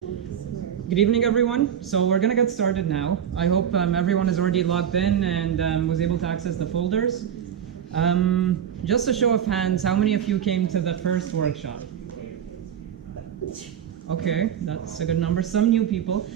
Good evening, everyone. So we're going to get started now. I hope everyone is already logged in and was able to access the folders. Just a show of hands, how many of you came to the first workshop? Okay, that's a good number. Some new people.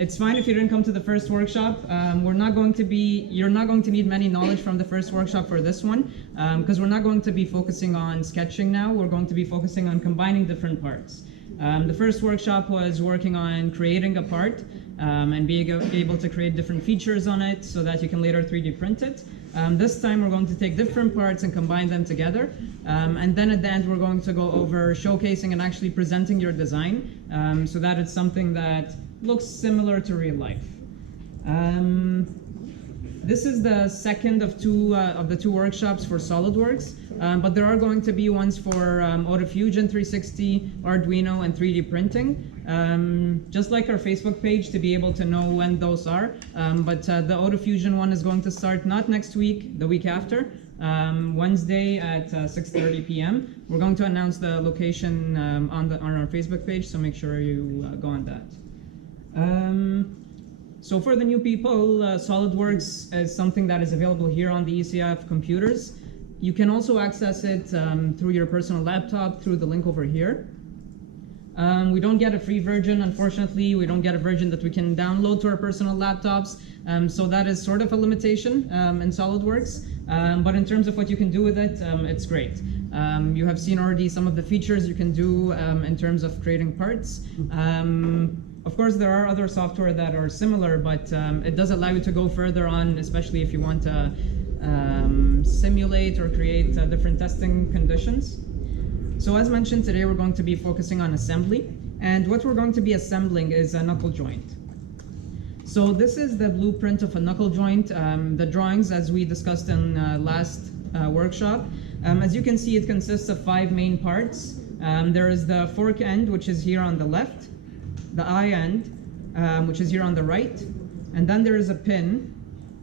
It's fine if you didn't come to the first workshop. You're not going to need many knowledge from the first workshop for this one, because we're not going to be focusing on sketching now. We're going to be focusing on combining different parts. The first workshop was working on creating a part and being able to create different features on it so that you can later 3D print it. This time we're going to take different parts and combine them together. And then at the end we're going to go over showcasing and actually presenting your design so that it's something that looks similar to real life. This is the second of the two workshops for Solidworks, but there are going to be ones for AutoFusion 360, Arduino, and 3D printing. Just like our Facebook page to be able to know when those are. But the AutoFusion one is going to start not next week, the week after, Wednesday at 6:30 p.m. We're going to announce the location on our Facebook page, so make sure you go on that. So for the new people, SolidWorks is something that is available here on the ECF computers. You can also access it through your personal laptop through the link over here. We don't get a free version, unfortunately. We don't get a version that we can download to our personal laptops. So that is sort of a limitation in SolidWorks. But in terms of what you can do with it, it's great. You have seen already some of the features you can do in terms of creating parts. Of course, there are other software that are similar, but it does allow you to go further on, especially if you want to simulate or create different testing conditions. So as mentioned, today we're going to be focusing on assembly, and what we're going to be assembling is a knuckle joint. So this is the blueprint of a knuckle joint, the drawings as we discussed in last workshop. As you can see, it consists of 5 main parts. There is the fork end, which is here on the left, the eye end, which is here on the right, and then there is a pin,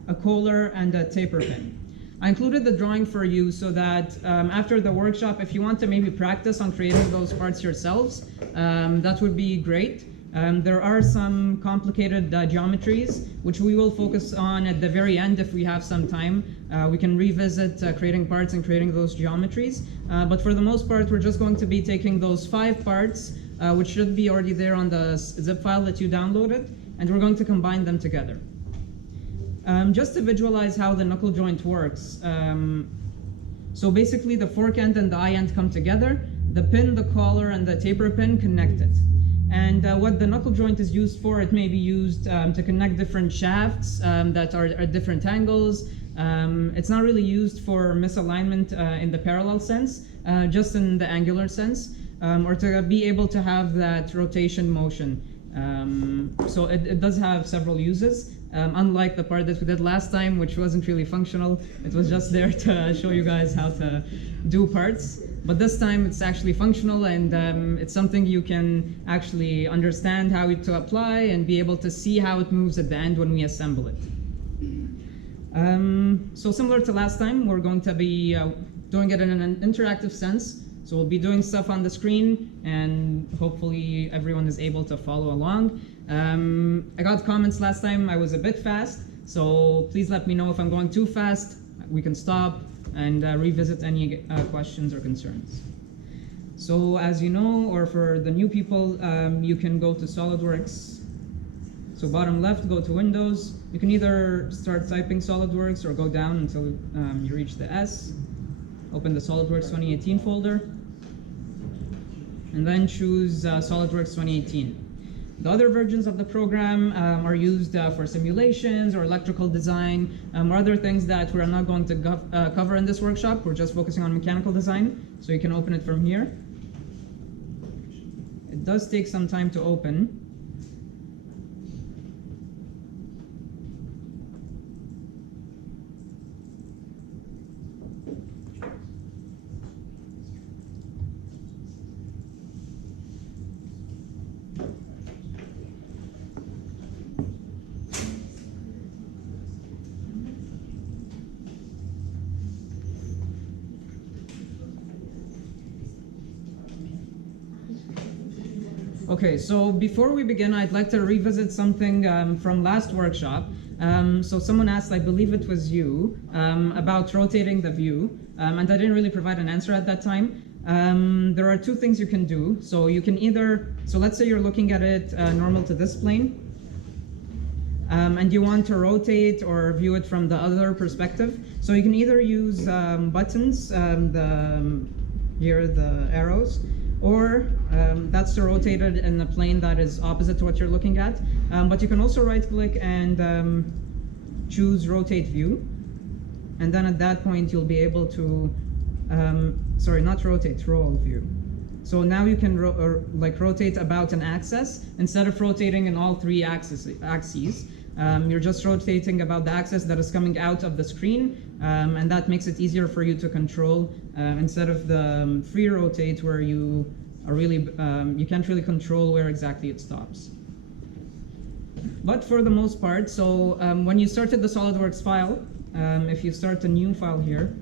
a collar, and a taper pin. I included the drawing for you so that after the workshop, if you want to maybe practice on creating those parts yourselves, that would be great. There are some complicated geometries, which we will focus on at the very end if we have some time. We can revisit creating parts and creating those geometries. But for the most part, we're just going to be taking those 5 parts, which should be already there on the zip file that you downloaded, and we're going to combine them together. Just to visualize how the knuckle joint works. So basically the fork end and the eye end come together, the pin, the collar, and the taper pin connect it. And what the knuckle joint is used for, it may be used to connect different shafts that are at different angles. It's not really used for misalignment in the parallel sense, just in the angular sense, or to be able to have that rotation motion. So it does have several uses. Unlike the part that we did last time, which wasn't really functional. It was just there to show you guys how to do parts. But this time it's actually functional, and it's something you can actually understand how to apply and be able to see how it moves at the end when we assemble it. So similar to last time, we're going to be doing it in an interactive sense. So we'll be doing stuff on the screen, and hopefully everyone is able to follow along. I got comments last time I was a bit fast, so please let me know if I'm going too fast. We can stop and revisit any questions or concerns. So as you know, or for the new people, you can go to SolidWorks. So bottom left, go to Windows. You can either start typing SolidWorks or go down until you reach the S. Open the SolidWorks 2018 folder, and then choose SolidWorks 2018. The other versions of the program are used for simulations or electrical design or other things that we're not going to cover in this workshop. We're just focusing on mechanical design, so you can open it from here. It does take some time to open. Okay, so before we begin, I'd like to revisit something from last workshop. So someone asked, I believe it was you, about rotating the view, and I didn't really provide an answer at that time. There are two things you can do. So you can either, so let's say you're looking at it normal to this plane, and you want to rotate or view it from the other perspective. So you can either use buttons, here the arrows, or that's to rotate it in a plane that is opposite to what you're looking at. But you can also right click and choose rotate view. And then at that point you'll be able to, sorry, not rotate, roll view. So now you can rotate about an axis instead of rotating in all three axes. You're just rotating about the axis that is coming out of the screen, and that makes it easier for you to control instead of the free rotate where you are really you can't really control where exactly it stops. But for the most part, so when you started the SolidWorks file, if you start a new file here,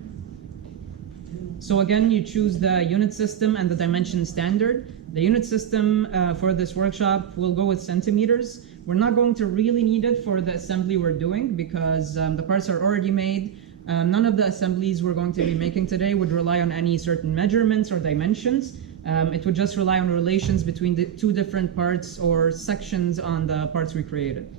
so again, you choose the unit system and the dimension standard. The unit system for this workshop will go with centimeters. We're not going to really need it for the assembly we're doing because the parts are already made. None of the assemblies we're going to be making today would rely on any certain measurements or dimensions. It would just rely on relations between the two different parts or sections on the parts we created.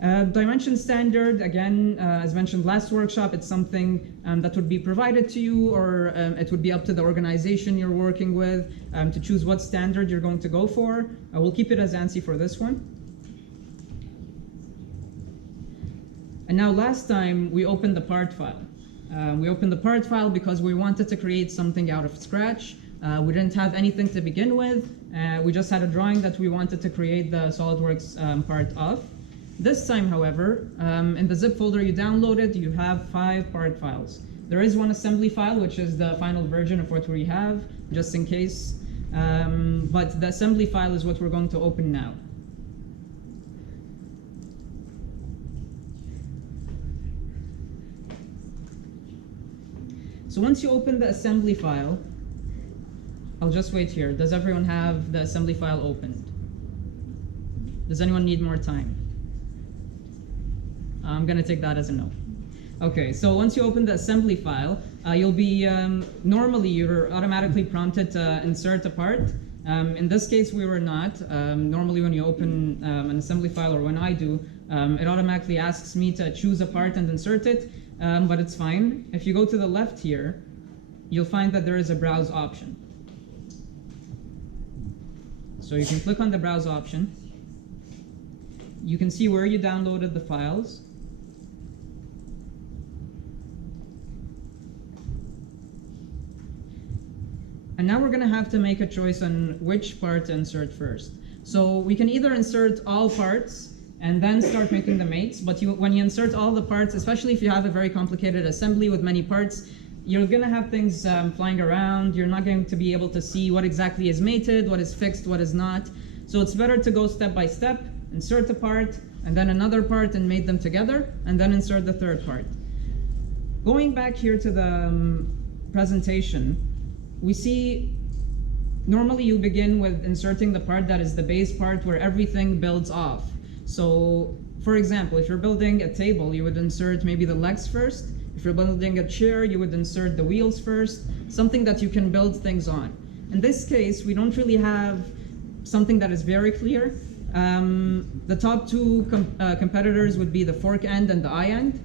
Dimension standard, again, as mentioned last workshop, it's something that would be provided to you, or it would be up to the organization you're working with to choose what standard you're going to go for. We'll keep it as ANSI for this one. And now last time we opened the part file. We opened the part file because we wanted to create something out of scratch. We didn't have anything to begin with. We just had a drawing that we wanted to create the SolidWorks part of. This time, however, in the zip folder you downloaded, you have 5 part files. There is one assembly file, which is the final version of what we have, just in case. But the assembly file is what we're going to open now. So once you open the assembly file, I'll just wait here. Does everyone have the assembly file opened? Does anyone need more time? I'm going to take that as a no. Okay, so once you open the assembly file, you'll be, normally you're automatically prompted to insert a part. In this case, we were not. Normally when you open an assembly file, or when I do, it automatically asks me to choose a part and insert it, but it's fine. If you go to the left here, you'll find that there is a browse option. So you can click on the browse option. You can see where you downloaded the files. And now we're going to have to make a choice on which part to insert first. So we can either insert all parts and then start making the mates, but when you insert all the parts, especially if you have a very complicated assembly with many parts, you're going to have things flying around. You're not going to be able to see what exactly is mated, what is fixed, what is not. So it's better to go step by step, insert a part, and then another part and mate them together, and then insert the third part. Going back here to the presentation, we see normally you begin with inserting the part that is the base part where everything builds off. So for example, if you're building a table, you would insert maybe the legs first. If you're building a chair, you would insert the wheels first, something that you can build things on. In this case, we don't really have something that is very clear. The top two competitors would be the fork end and the eye end,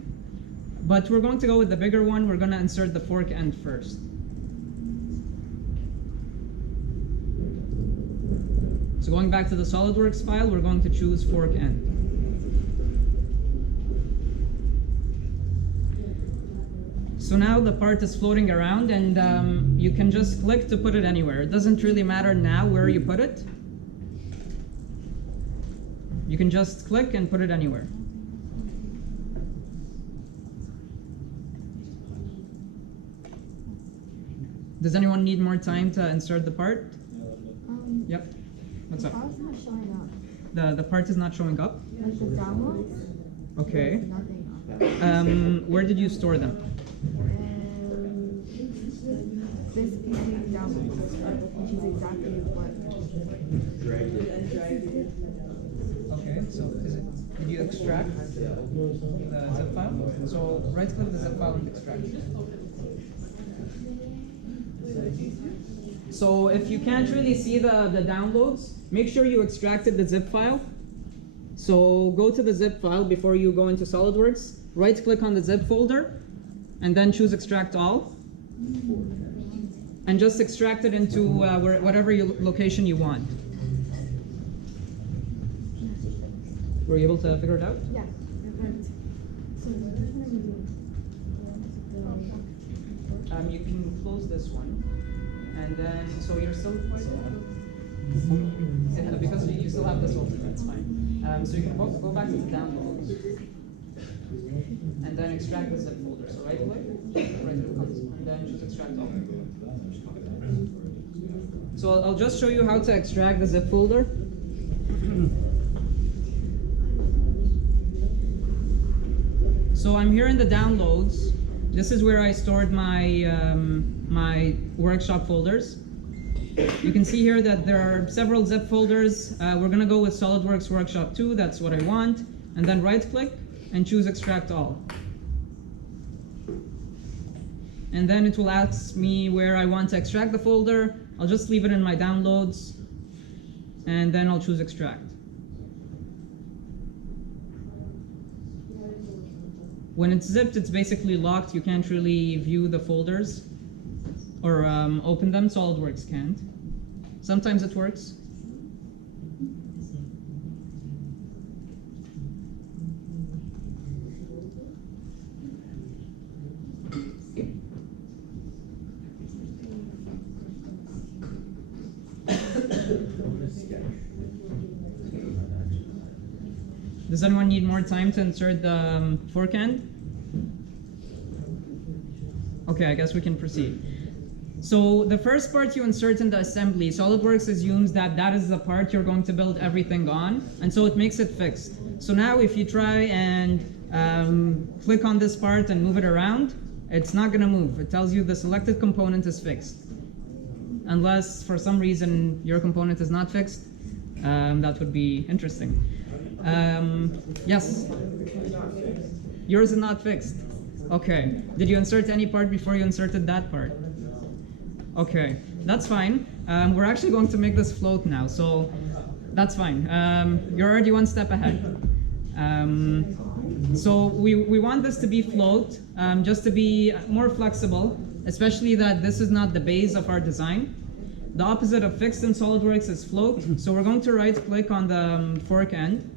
but we're going to go with the bigger one. We're going to insert the fork end first. So going back to the SolidWorks file, we're going to choose fork end. So now the part is floating around, and you can just click to put it anywhere. It doesn't really matter now where you put it. You can just click and put it anywhere. Does anyone need more time to insert the part? Yep. What's up? The file's not showing up. The part is not showing up? Like the downloads? Okay. There's nothing on it. Where did you store them? This PC downloads, which is exactly what Okay, so did you extract the zip file? So right click the zip file and extract. So if you can't really see the downloads, make sure you extracted the zip file. So go to the zip file before you go into SolidWorks, right click on the zip folder, and then choose extract all. And just extract it into whatever location you want. Were you able to figure it out? Yeah. So You can close this one, and then so you're still because you still have this open. That's fine. So you can go back to the downloads, and then extract the zip folder. So right click on this, and then choose extract all. So I'll just show you how to extract the zip folder. So I'm here in the downloads. This is where I stored my my workshop folders. You can see here that there are several zip folders. We're gonna go with SolidWorks Workshop 2, that's what I want. And then right click and choose extract all. And then it will ask me where I want to extract the folder. I'll just leave it in my downloads, and then I'll choose extract. When it's zipped, it's basically locked. You can't really view the folders or open them. SolidWorks can't. Sometimes it works. Does anyone need more time to insert the forkend? Okay, I guess we can proceed. So the first part you insert in the assembly, SolidWorks assumes that that is the part you're going to build everything on, and so it makes it fixed. So now if you try and click on this part and move it around, it's not gonna move. It tells you the selected component is fixed. Unless for some reason your component is not fixed, that would be interesting. Yes? Yours is not fixed. Okay. Did you insert any part before you inserted that part? Okay, that's fine. We're actually going to make this float now, so that's fine. You're already one step ahead. So we want this to be float, just to be more flexible, especially that this is not the base of our design. The opposite of fixed in SolidWorks is float, so we're going to right click on the fork end.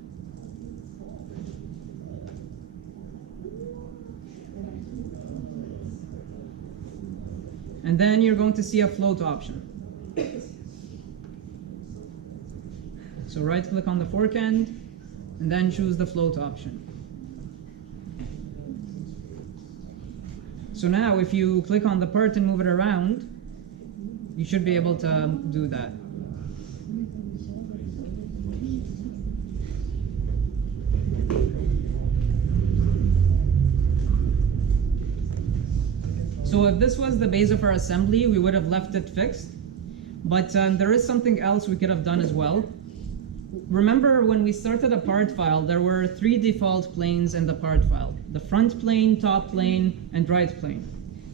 And then you're going to see a float option. So right click on the fork end, and then choose the float option. So now if you click on the part and move it around, you should be able to do that. So if this was the base of our assembly, we would have left it fixed. But there is something else we could have done as well. Remember when we started a part file, there were 3 default planes in the part file. The front plane, top plane, and right plane.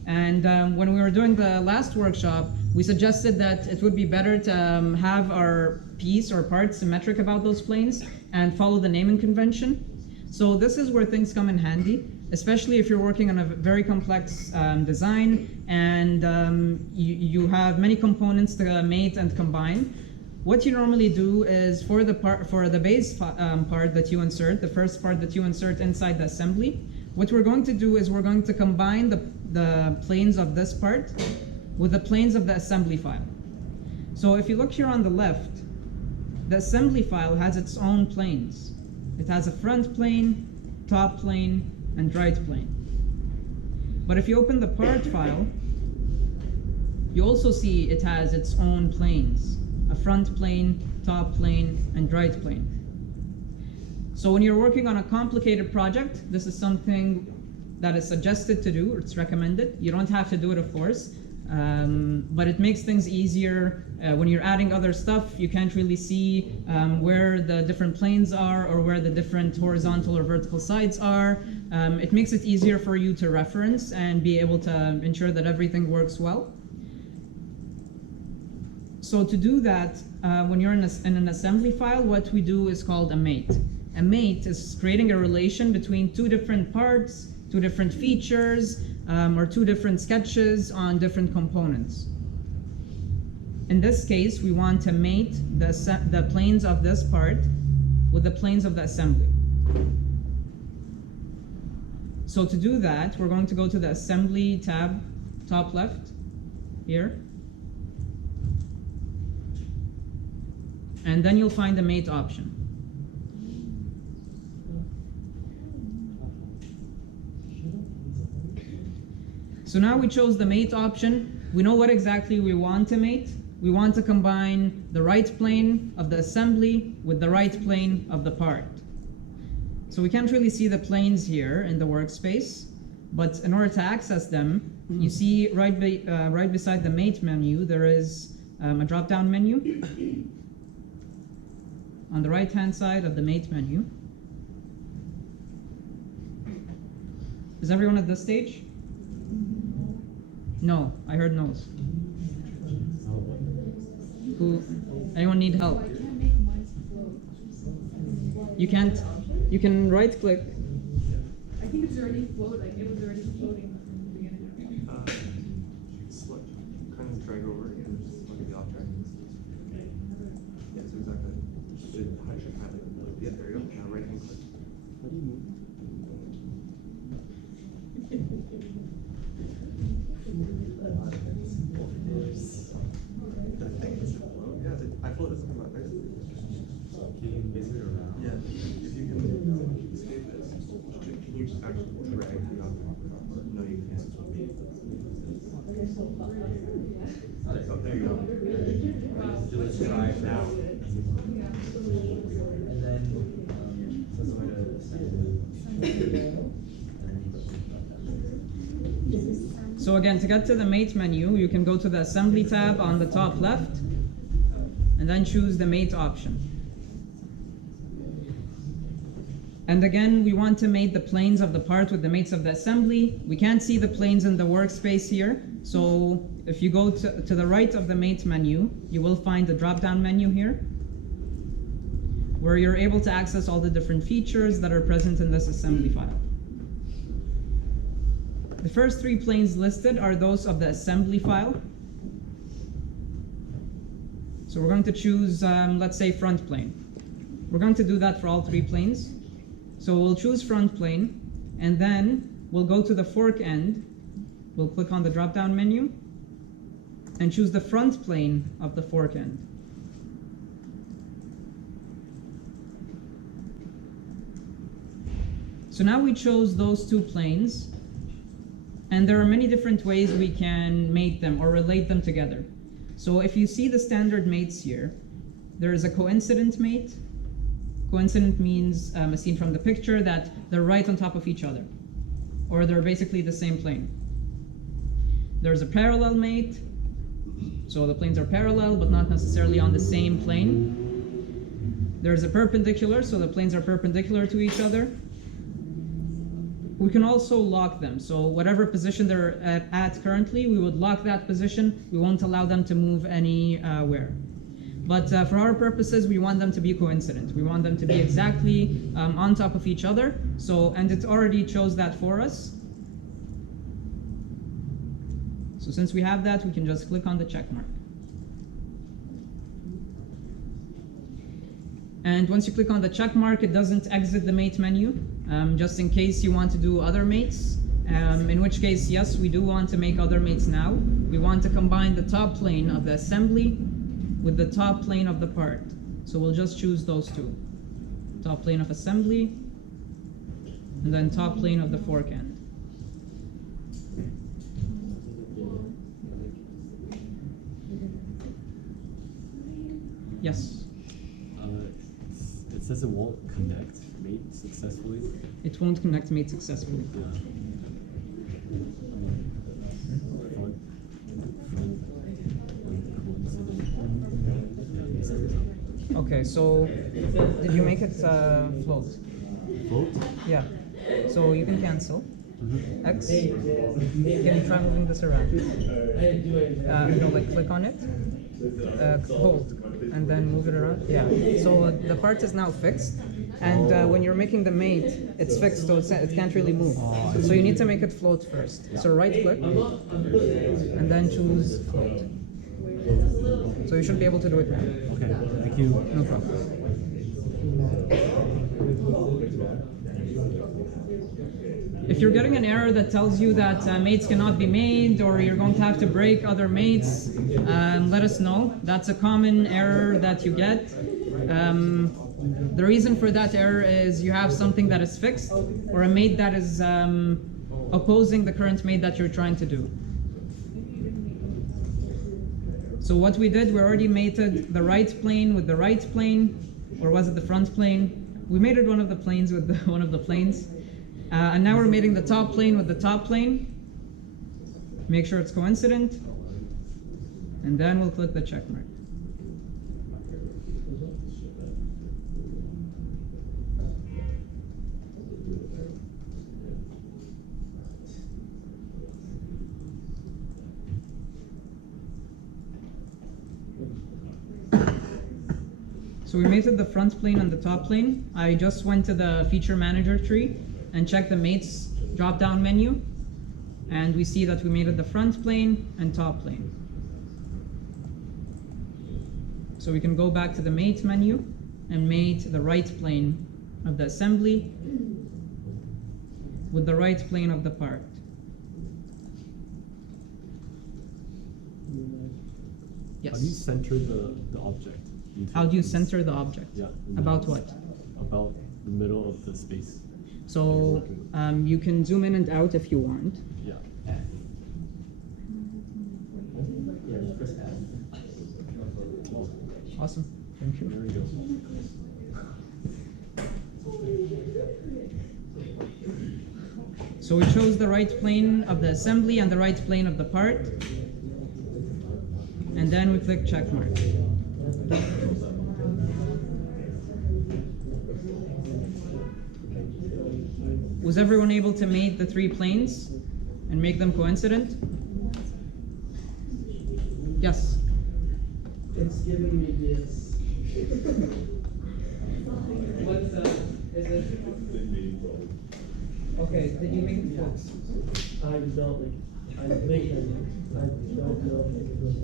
And when we were doing the last workshop, we suggested that it would be better to have our piece or part symmetric about those planes and follow the naming convention. So this is where things come in handy, especially if you're working on a very complex design and you have many components to mate and combine. What you normally do is for the base part that you insert, the first part that you insert inside the assembly, what we're going to do is we're going to combine the planes of this part with the planes of the assembly file. So if you look here on the left, the assembly file has its own planes. It has a front plane, top plane, and right plane. But if you open the part file, you also see it has its own planes, a front plane, top plane, and right plane. So when you're working on a complicated project, this is something that is suggested to do, or it's recommended. You don't have to do it, of course. but it makes things easier. When you're adding other stuff, you can't really see where the different planes are or where the different horizontal or vertical sides are. It makes it easier for you to reference and be able to ensure that everything works well. So to do that, when you're in an assembly file, what we do is called a mate. A mate is creating a relation between two different parts, two different features, or two different sketches on different components. In this case, we want to mate the planes of this part with the planes of the assembly. So to do that, we're going to go to the Assembly tab, top left, here. And then you'll find the mate option. So now we chose the mate option. We know what exactly we want to mate. We want to combine the right plane of the assembly with the right plane of the part. So we can't really see the planes here in the workspace, but in order to access them, you see right beside the mate menu, there is a drop-down menu. On the right-hand side of the mate menu. Is everyone at this stage? No, I heard no's. Anyone need help? I can't make mine float. You can't, you can right click. I think it's already float, like it was already floating from the beginning. Select, kind of drag over and just look at the object. Yes, exactly. Should highlight. Yeah, there you go. Now right hand click. What do you mean? The thing is float. Yeah, I float is something like this. Can you move it around? Yeah. If you can escape this, can you just actually drag the object? No, you can't. Oh, there you go. Do it try now. And then, so the way to assemble. So again, to get to the mate menu, you can go to the assembly tab on the top left, and then choose the mate option. And again, we want to mate the planes of the part with the mates of the assembly. We can't see the planes in the workspace here, so if you go to the right of the mate menu, you will find the drop-down menu here, where you're able to access all the different features that are present in this assembly file. The first three planes listed are those of the assembly file. So we're going to choose, let's say, front plane. We're going to do that for all three planes. So we'll choose front plane, and then we'll go to the fork end. We'll click on the drop-down menu and choose the front plane of the fork end. So now we chose those two planes, and there are many different ways we can mate them or relate them together. So if you see the standard mates here, there is a coincident mate. Coincident means, as seen from the picture, that they're right on top of each other, or they're basically the same plane. There's a parallel mate, so the planes are parallel but not necessarily on the same plane. There's a perpendicular, so the planes are perpendicular to each other. We can also lock them, so whatever position they're at currently, we would lock that position. We won't allow them to move anywhere. But for our purposes, we want them to be coincident. We want them to be exactly on top of each other. So, and it already chose that for us. So since we have that, we can just click on the check mark. And once you click on the check mark, it doesn't exit the mate menu, just in case you want to do other mates. In which case, yes, we do want to make other mates now. We want to combine the top plane of the assembly with the top plane of the part. So we'll just choose those two. Top plane of assembly, and then top plane of the fork end. Yes? It says it won't connect mate successfully. It won't connect mate successfully. Yeah. Okay, so did you make it float? Float? Yeah. So you can cancel. Mm-hmm. X. Can you try moving this around? Like click on it. Hold, and then move it around. Yeah. So the part is now fixed, and when you're making the mate, it's fixed, so it can't really move. So you need to make it float first. So right click, and then choose float. So you should be able to do it now. Okay, thank you. No problem. If you're getting an error that tells you that mates cannot be made, or you're going to have to break other mates, let us know. That's a common error that you get. The reason for that error is you have something that is fixed, or a mate that is opposing the current mate that you're trying to do. So what we did, we already mated the right plane with the right plane, or was it the front plane? We mated one of the planes with one of the planes. And now we're mating the top plane with the top plane. Make sure it's coincident. And then we'll click the check mark. So we mated the front plane and the top plane. I just went to the feature manager tree and checked the mates drop-down menu, and we see that we mated the front plane and top plane. So we can go back to the mate menu and mate the right plane of the assembly with the right plane of the part. Yes. How do you center the object? How do you center the object? Yeah. About what? About the middle of the space. So you can zoom in and out if you want. Yeah. Awesome. Thank you. There we go. So we chose the right plane of the assembly and the right plane of the part. And then we click check mark. Was everyone able to mate the three planes and make them coincident? Yes. It's giving me this. What's is it? Okay, did you make the floats? I don't. I think I don't know if it was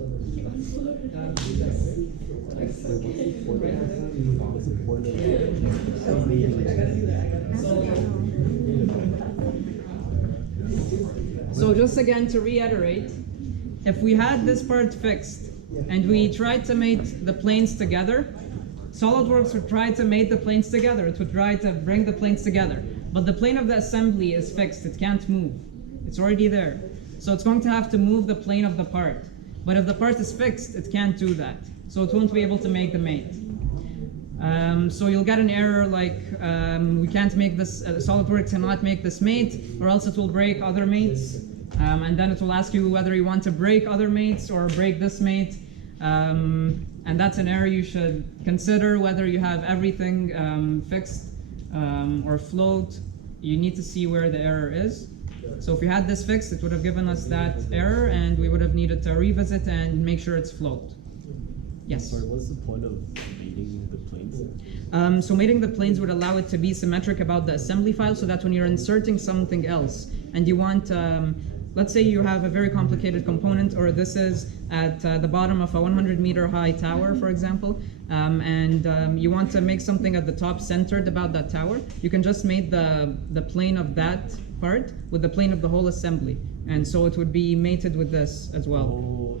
So just again to reiterate, if we had this part fixed and we tried to mate the planes together, Solidworks would try to mate the planes together. It would try to bring the planes together. But the plane of the assembly is fixed. It can't move. It's already there. So it's going to have to move the plane of the part. But if the part is fixed, it can't do that. So it won't be able to make the mate. So you'll get an error like, we can't make this, Solidworks cannot make this mate, or else it will break other mates. And then it will ask you whether you want to break other mates or break this mate. And that's an error you should consider, whether you have everything fixed or float. You need to see where the error is. So if we had this fixed, it would have given us that error, and we would have needed to revisit and make sure it's float. Yes? Sorry, what's the point of mating the planes? So mating the planes would allow it to be symmetric about the assembly file, so that when you're inserting something else and you want, let's say you have a very complicated component, or this is at the bottom of a 100-meter high tower, for example, and you want to make something at the top centered about that tower, you can just mate the plane of that part with the plane of the whole assembly. And so it would be mated with this as well. Oh,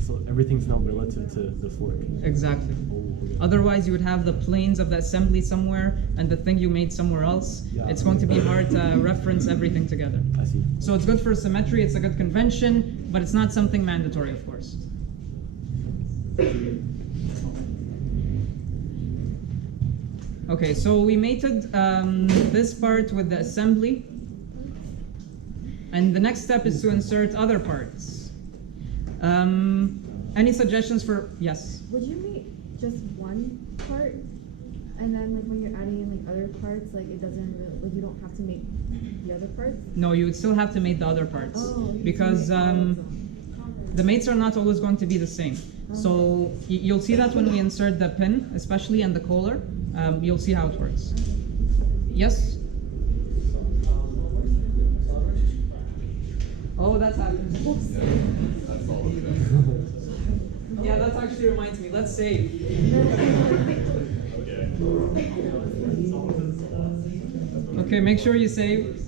so everything's now relative to the fork. Exactly. Oh, okay. Otherwise, you would have the planes of the assembly somewhere and the thing you made somewhere else. Yeah. It's going to be hard to reference everything together. I see. So it's good for symmetry, it's a good convention, but it's not something mandatory, of course. Okay, so we mated this part with the assembly. And the next step is to insert other parts. Any suggestions for, yes? Would you make just one part, and then like when you're adding in like other parts, like it doesn't really, like you don't have to make the other parts? No, you would still have to mate the other parts Oh, because the mates are not always going to be the same. So you'll see that when we insert the pin, especially in the collar, you'll see how it works. Yes? Oh, that's happened. That's all of it. Yeah, that actually reminds me. Let's save. Okay, make sure you save.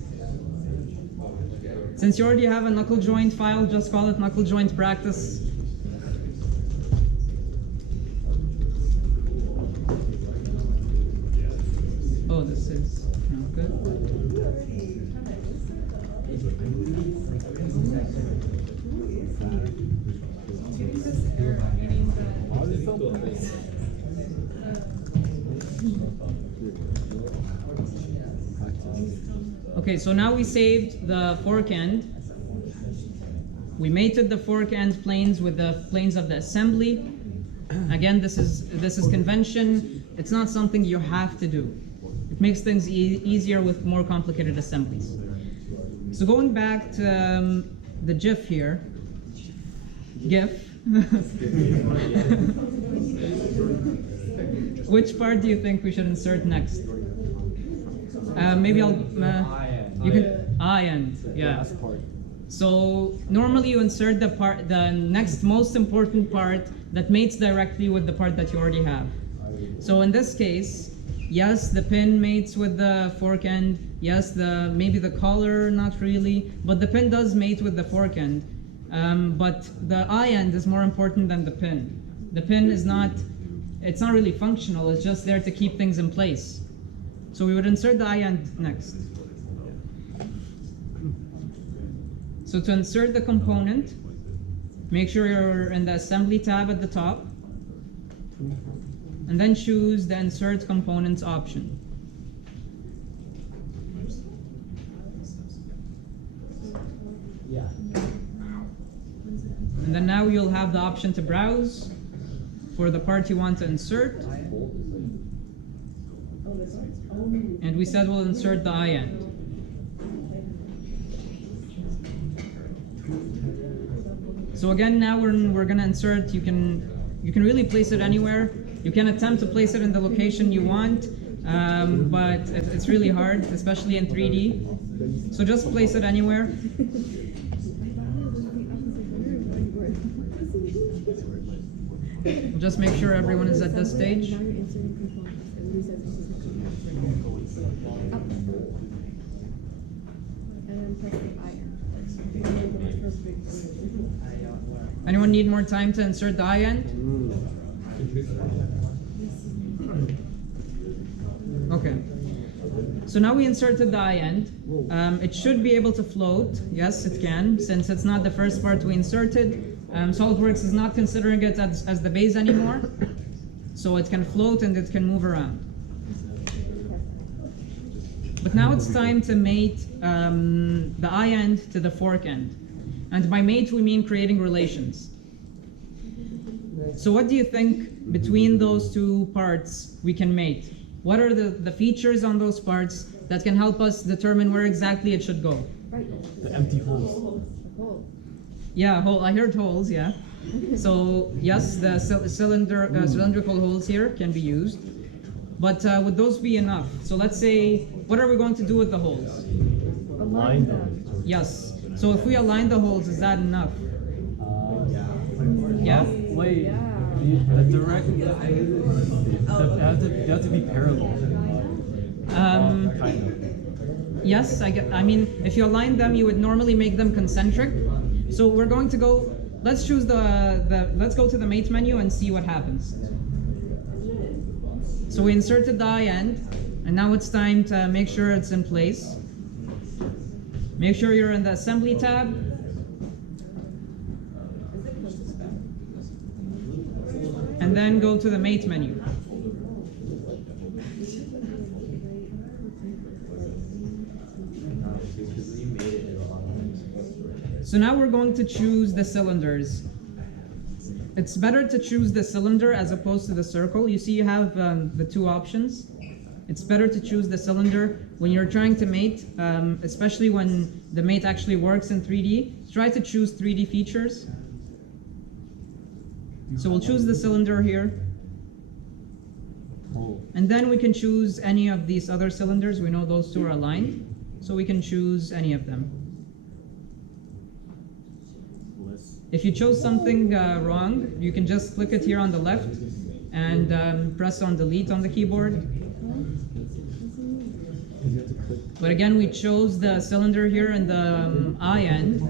Since you already have a knuckle joint file, just call it knuckle joint practice. Oh, this is not good. Okay, so now we saved the fork end. We mated the fork end planes with the planes of the assembly. Again, this is convention. It's not something you have to do. It makes things easier with more complicated assemblies. So going back to the GIF here, which part do you think we should insert next? Maybe I'll. You can end. Yeah. Last part. So normally you insert the next most important part that mates directly with the part that you already have. So in this case, yes, the pin mates with the fork end. Yes, maybe the collar, not really, but the pin does mate with the fork end. But the eye end is more important than the pin. The pin is not, it's not really functional, it's just there to keep things in place. So we would insert the eye end next. So to insert the component, make sure you're in the assembly tab at the top, and then choose the insert components option. Yeah. And then now you'll have the option to browse for the part you want to insert. And we said we'll insert the eye end. So again, now we're gonna insert. You can really place it anywhere. You can attempt to place it in the location you want, but it's really hard, especially in 3D. So just place it anywhere. Just make sure everyone is at this stage. Now you're inserting components, and we said this is the components, right? Up. And then press the iron. Anyone need more time to insert the eye end? Okay. So now we inserted the eye end. It should be able to float. Yes, it can, since it's not the first part we inserted. Solidworks is not considering it as the base anymore. So it can float and it can move around. But now it's time to mate the eye end to the fork end. And by mate, we mean creating relations. So what do you think between those two parts we can mate? What are the features on those parts that can help us determine where exactly it should go? Right. The empty holes. A hole. Yeah, I heard holes, yeah. So yes, the cylindrical holes here can be used. But would those be enough? So let's say, what are we going to do with the holes? Align them. Yes. So if we align the holes, is that enough? Yeah? Wait. Yeah. The direct. They have to be parallel. Kind of. Yes, I mean, if you align them, you would normally make them concentric. So we're going to go, let's choose let's go to the mate menu and see what happens. So we inserted the eye end, and now it's time to make sure it's in place. Make sure you're in the assembly tab. And then go to the mate menu. So now we're going to choose the cylinders. it's better to choose the cylinder as opposed to the circle. You see you have the two options. It's better to choose the cylinder when you're trying to mate, especially when the mate actually works in 3D. Try to choose 3D features. So we'll choose the cylinder here. Oh, And then we can choose any of these other cylinders. We know those two are aligned. So we can choose any of them. less. If you chose something wrong, you can just click it here on the left and press on delete on the keyboard. You have to click. But again, we chose the cylinder here in the eye end,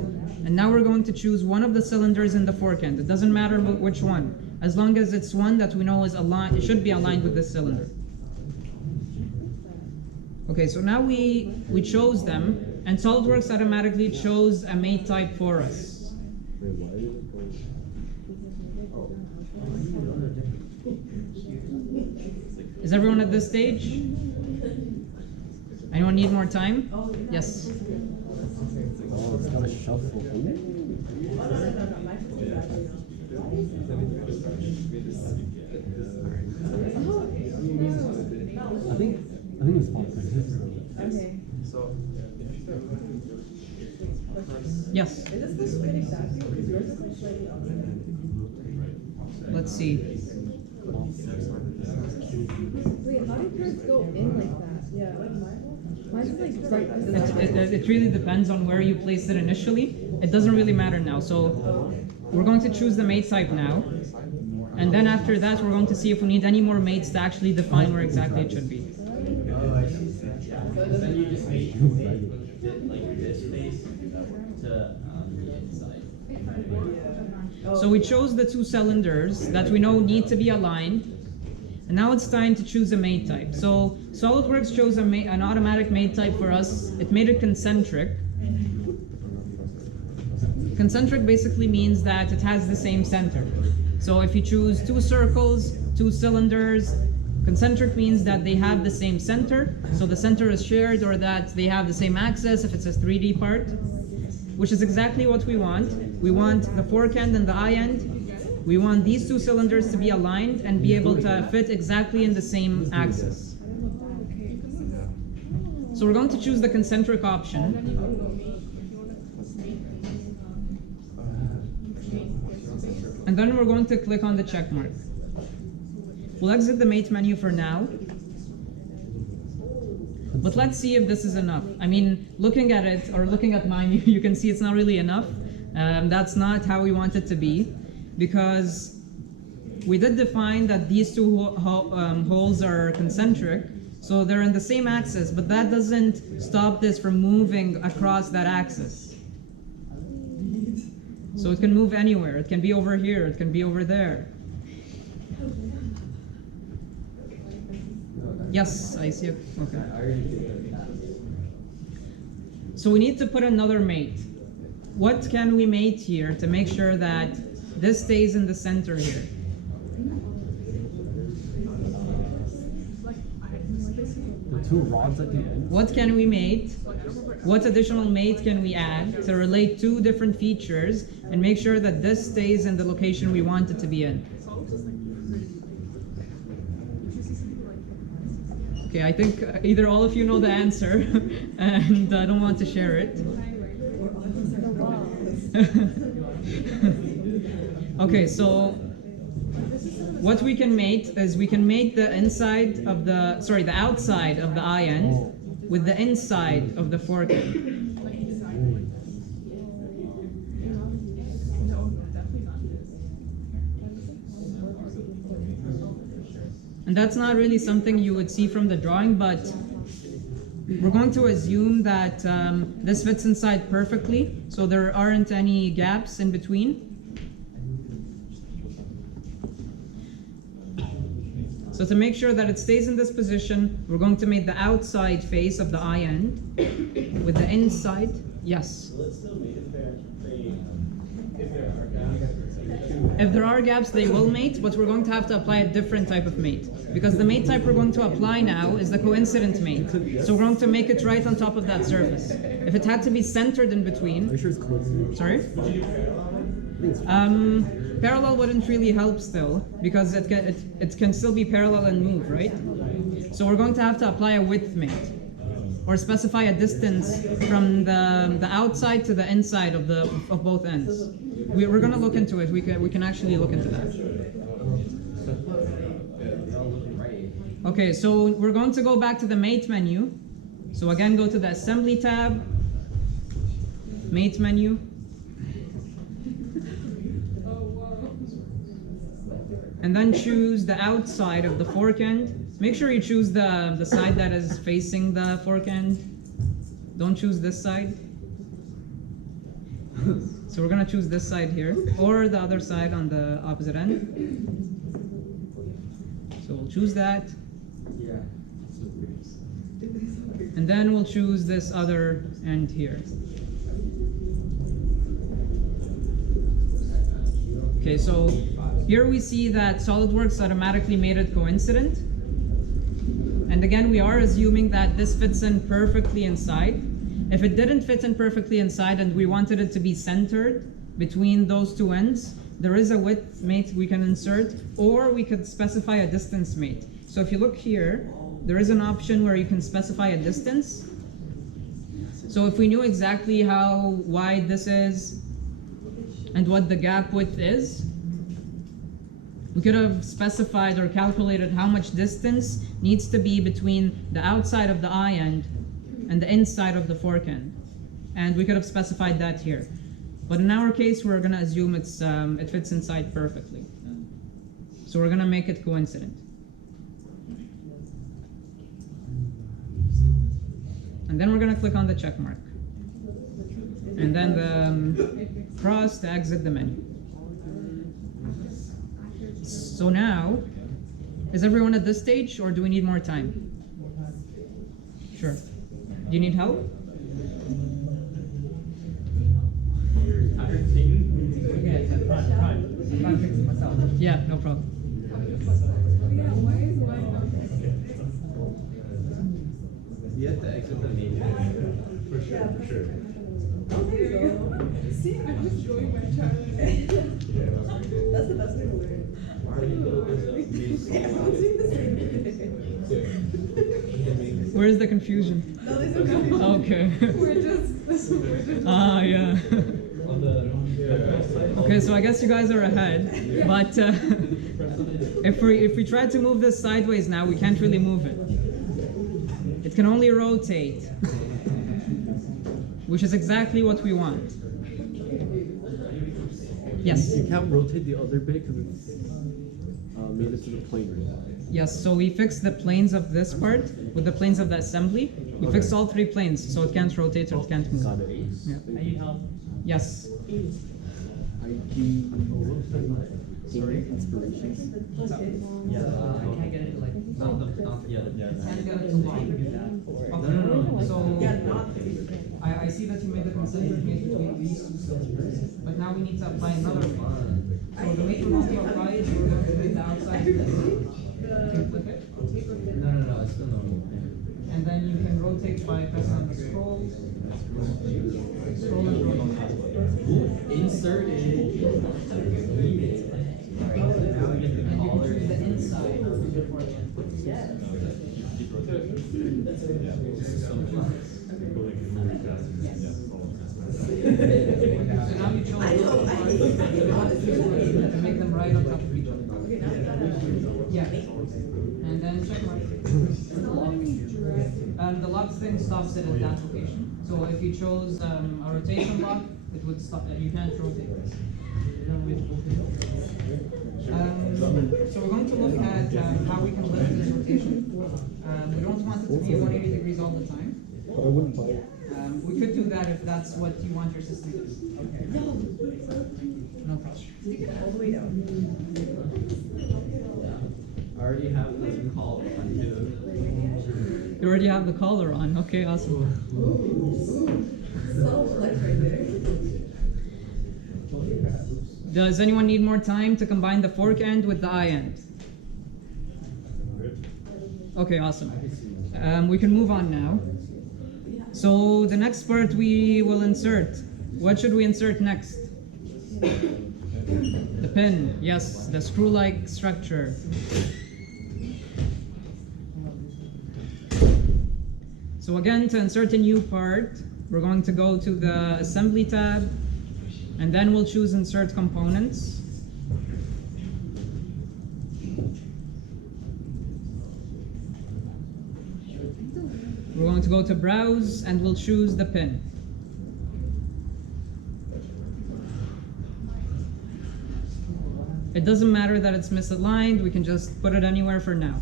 and now we're going to choose one of the cylinders in the fork end. It doesn't matter which one, as long as it's one that we know is aligned. It should be aligned with this cylinder. Okay, so now we chose them, and SolidWorks automatically chose a mate type for us. Wait, why did it go? Is everyone at this stage? Anyone need more time? Yes. Oh, it's gotta shuffle. I think it's fine. Okay. So, Yes. Is this the split exactly? Because yours is like slightly up. Let's see. Wait, how did yours go in like that? Yeah, like mine. Mine's just like right to the side. It really depends on where you placed it initially. It doesn't really matter now. So we're going to choose the mate type now. And then after that, we're going to see if we need any more mates to actually define where exactly it should be. Then you just make like this space to the inside. So we chose the two cylinders that we know need to be aligned. And now it's time to choose a mate type. So SolidWorks chose an automatic mate type for us. It made it concentric. Concentric basically means that it has the same center. So if you choose two circles, two cylinders, concentric means that they have the same center. So the center is shared, or that they have the same axis if it's a 3D part, which is exactly what we want. We want the fork end and the eye end. We want these two cylinders to be aligned and be able to fit exactly in the same axis. So we're going to choose the concentric option. And then we're going to click on the check mark. We'll exit the mate menu for now. But let's see if this is enough. I mean, looking at it, or looking at mine, you can see it's not really enough. That's not how we want it to be, because we did define that these two holes are concentric, so they're in the same axis, but that doesn't stop this from moving across that axis. So it can move anywhere. It can be over here, it can be over there. Yes, I see it. Okay. So we need to put another mate. What can we mate here to make sure that this stays in the center here? The two rods at the end. What can we mate? What additional mate can we add to relate two different features and make sure that this stays in the location we want it to be in? Okay, I think either all of you know the answer and I don't want to share it. Okay, so what we can mate is we can mate the inside of the, sorry, the outside of the eye end with the inside of the fork end. And that's not really something you would see from the drawing, but we're going to assume that this fits inside perfectly, so there aren't any gaps in between. So to make sure that it stays in this position, we're going to make the outside face of the eye end with the inside. Yes. Will it still mate if there are gaps? If there are gaps, they will mate, but we're going to have to apply a different type of mate. Because the mate type we're going to apply now is the coincident mate. So we're going to make it right on top of that surface. If it had to be centered in Are you between, sure it's close? sorry? parallel wouldn't really help still, because it can still be parallel and move, right? So we're going to have to apply a width mate, or specify a distance from the outside to the inside of both ends. We're going to look into it. We can actually look into that. Okay, so we're going to go back to the mate menu. So again, go to the assembly tab, mate menu. And then choose the outside of the fork end. Make sure you choose the side that is facing the fork end. Don't choose this side. So we're gonna choose this side here, or the other side on the opposite end. So we'll choose that. Yeah. And then we'll choose this other end here. Okay, so here we see that SolidWorks automatically made it coincident. And again, we are assuming that this fits in perfectly inside. If it didn't fit in perfectly inside and we wanted it to be centered between those two ends, there is a width mate we can insert, or we could specify a distance mate. So if you look here, there is an option where you can specify a distance. So if we knew exactly how wide this is and what the gap width is, we could have specified or calculated how much distance needs to be between the outside of the eye end and the inside of the fork end. And we could have specified that here. But in our case, we're gonna assume it fits inside perfectly. So we're gonna make it coincident. And then we're gonna click on the check mark. And then the cross to exit the menu. So now, is everyone at this stage, or do we need more time? Sure. Do you need help? Yeah, no problem. You have to exit the main menu. For sure. See, I'm just showing my child. That's the best way to learn. Where is the confusion? No, there's no confusion. Okay. We're just Ah, yeah. On the Okay, so I guess you guys are ahead, but if we try to move this sideways now, we can't really move it. It can only rotate, which is exactly what we want. Yes. You can't rotate the other bit because it's made it to the plane right now. Yes, so we fixed the planes of this part with the planes of the assembly. We fixed all three planes, so it can't rotate or it can't move. Got it. Yeah. I need help. Yes. Inspirations. Yeah, I can't get it to like not the other. Can't get it to lock. Okay. So I see that you made the concentric mate between these two cylinders, but now we need to apply another mate. So the mate we want to apply is we're going to make the outside of this. You can flip it, No, it's still normal. and then you can rotate by pressing on the scroll. Scroll and rotate. Insert it. Alright, now we get the And you can collar. choose the inside of your forehand. So now you chose those parts to make them right on top of each other. Yeah. And then check mark. The lock thing stops it at that location. So if you chose a rotation lock, it would stop. You can't rotate this. So we're going to look at how we can limit this rotation. We don't want it to be 180 degrees all the time. But I wouldn't buy it. We could do that if that's what you want your system to do. Okay. No problem. All the way down. I already have the collar on too. You already have the collar on. Okay, awesome. So flex right there. Does anyone need more time to combine the fork end with the eye end? Okay, awesome. We can move on now. So the next part we will insert. What should we insert next? The pin, yes, the screw-like structure. So again, to insert a new part, we're going to go to the Assembly tab, and then we'll choose Insert Components. We're going to go to Browse, and we'll choose the pin. It doesn't matter that it's misaligned, we can just put it anywhere for now.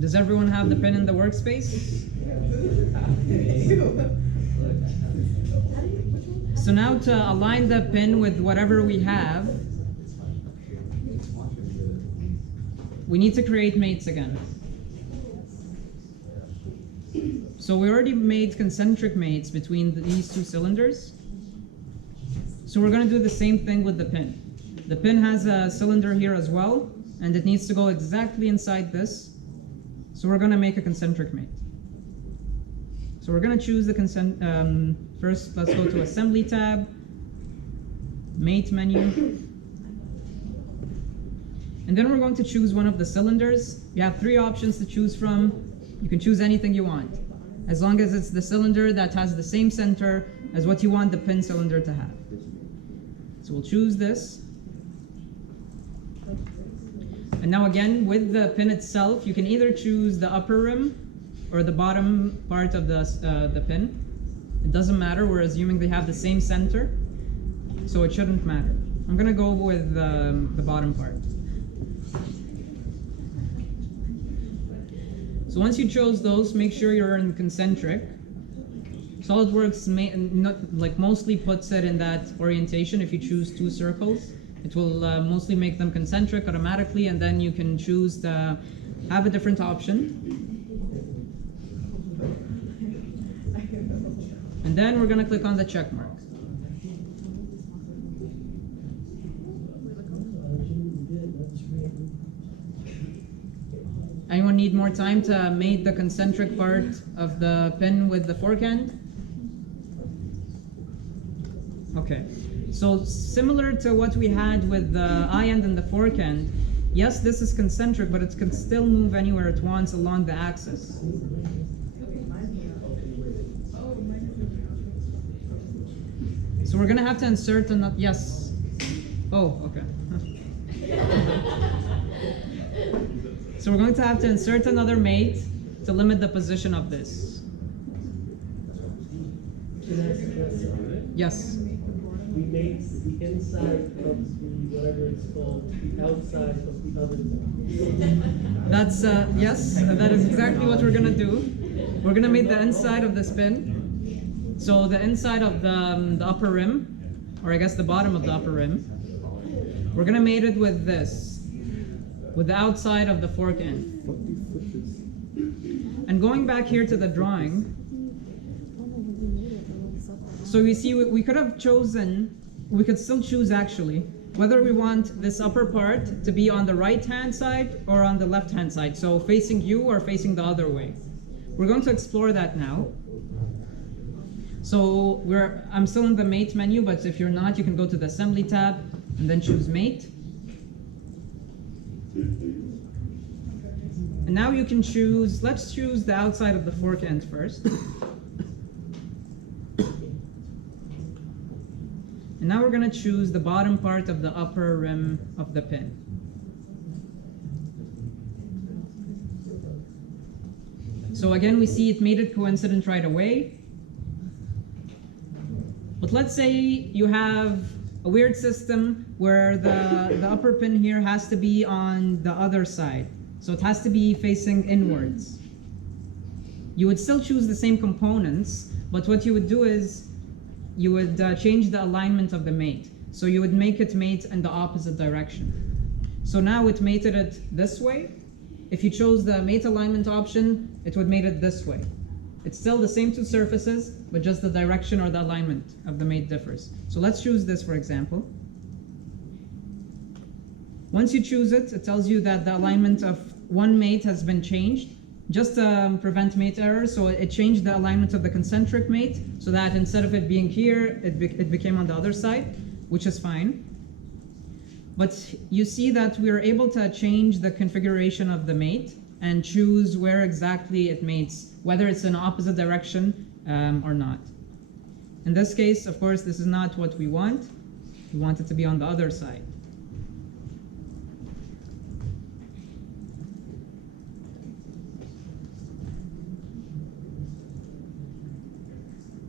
Does everyone have the pin in the workspace? So now to align the pin with whatever we have, we need to create mates again. So we already made concentric mates between these two cylinders. So we're going to do the same thing with the pin. The pin has a cylinder here as well, and it needs to go exactly inside this. So we're going to make a concentric mate. So we're going to choose the first, let's go to Assembly tab, Mate menu. And then we're going to choose one of the cylinders. You have 3 options to choose from. You can choose anything you want, as long as it's the cylinder that has the same center as what you want the pin cylinder to have. So we'll choose this. And now again, with the pin itself, you can either choose the upper rim or the bottom part of the pin. It doesn't matter, we're assuming they have the same center, so it shouldn't matter. I'm gonna go with the bottom part. So once you chose those, make sure you're in concentric. SolidWorks mostly puts it in that orientation. If you choose 2 circles, it will mostly make them concentric automatically, and then you can choose to have a different option. And then we're going to click on the check mark. Anyone need more time to mate the concentric part of the pin with the fork end? Okay. So similar to what we had with the eye end and the fork end, yes, this is concentric, but it can still move anywhere it wants along the axis. So we're gonna have to insert another, yes. Oh, okay. So we're going to have to insert another mate to limit the position of this. Yes. We made the inside of the, whatever it's called, the outside of the oven. That's, yes, that is exactly what we're gonna do. We're gonna make the inside of this pin. So the inside of the upper rim, or I guess the bottom of the upper rim, we're gonna mate it with this, with the outside of the fork end. And going back here to the drawing, so you see we could have chosen, we could still choose actually, whether we want this upper part to be on the right hand side or on the left hand side, so facing you or facing the other way. We're going to explore that now. So I'm still in the mate menu, but if you're not, you can go to the Assembly tab and then choose mate. And now you can choose, let's choose the outside of the fork end first. And now we're going to choose the bottom part of the upper rim of the pin. So again, we see it made it coincident right away. But let's say you have a weird system where the upper pin here has to be on the other side. So it has to be facing inwards. You would still choose the same components, but what you would do is you would change the alignment of the mate. So you would make it mate in the opposite direction. So now it mated it this way. If you chose the mate alignment option, it would mate it this way. It's still the same 2 surfaces, but just the direction or the alignment of the mate differs. So let's choose this, for example. Once you choose it, it tells you that the alignment of one mate has been changed. just to prevent mate error, so it changed the alignment of the concentric mate so that instead of it being here, it became on the other side, which is fine. But you see that we are able to change the configuration of the mate and choose where exactly it mates, whether it's in opposite direction or not. In this case, of course, this is not what we want. We want it to be on the other side.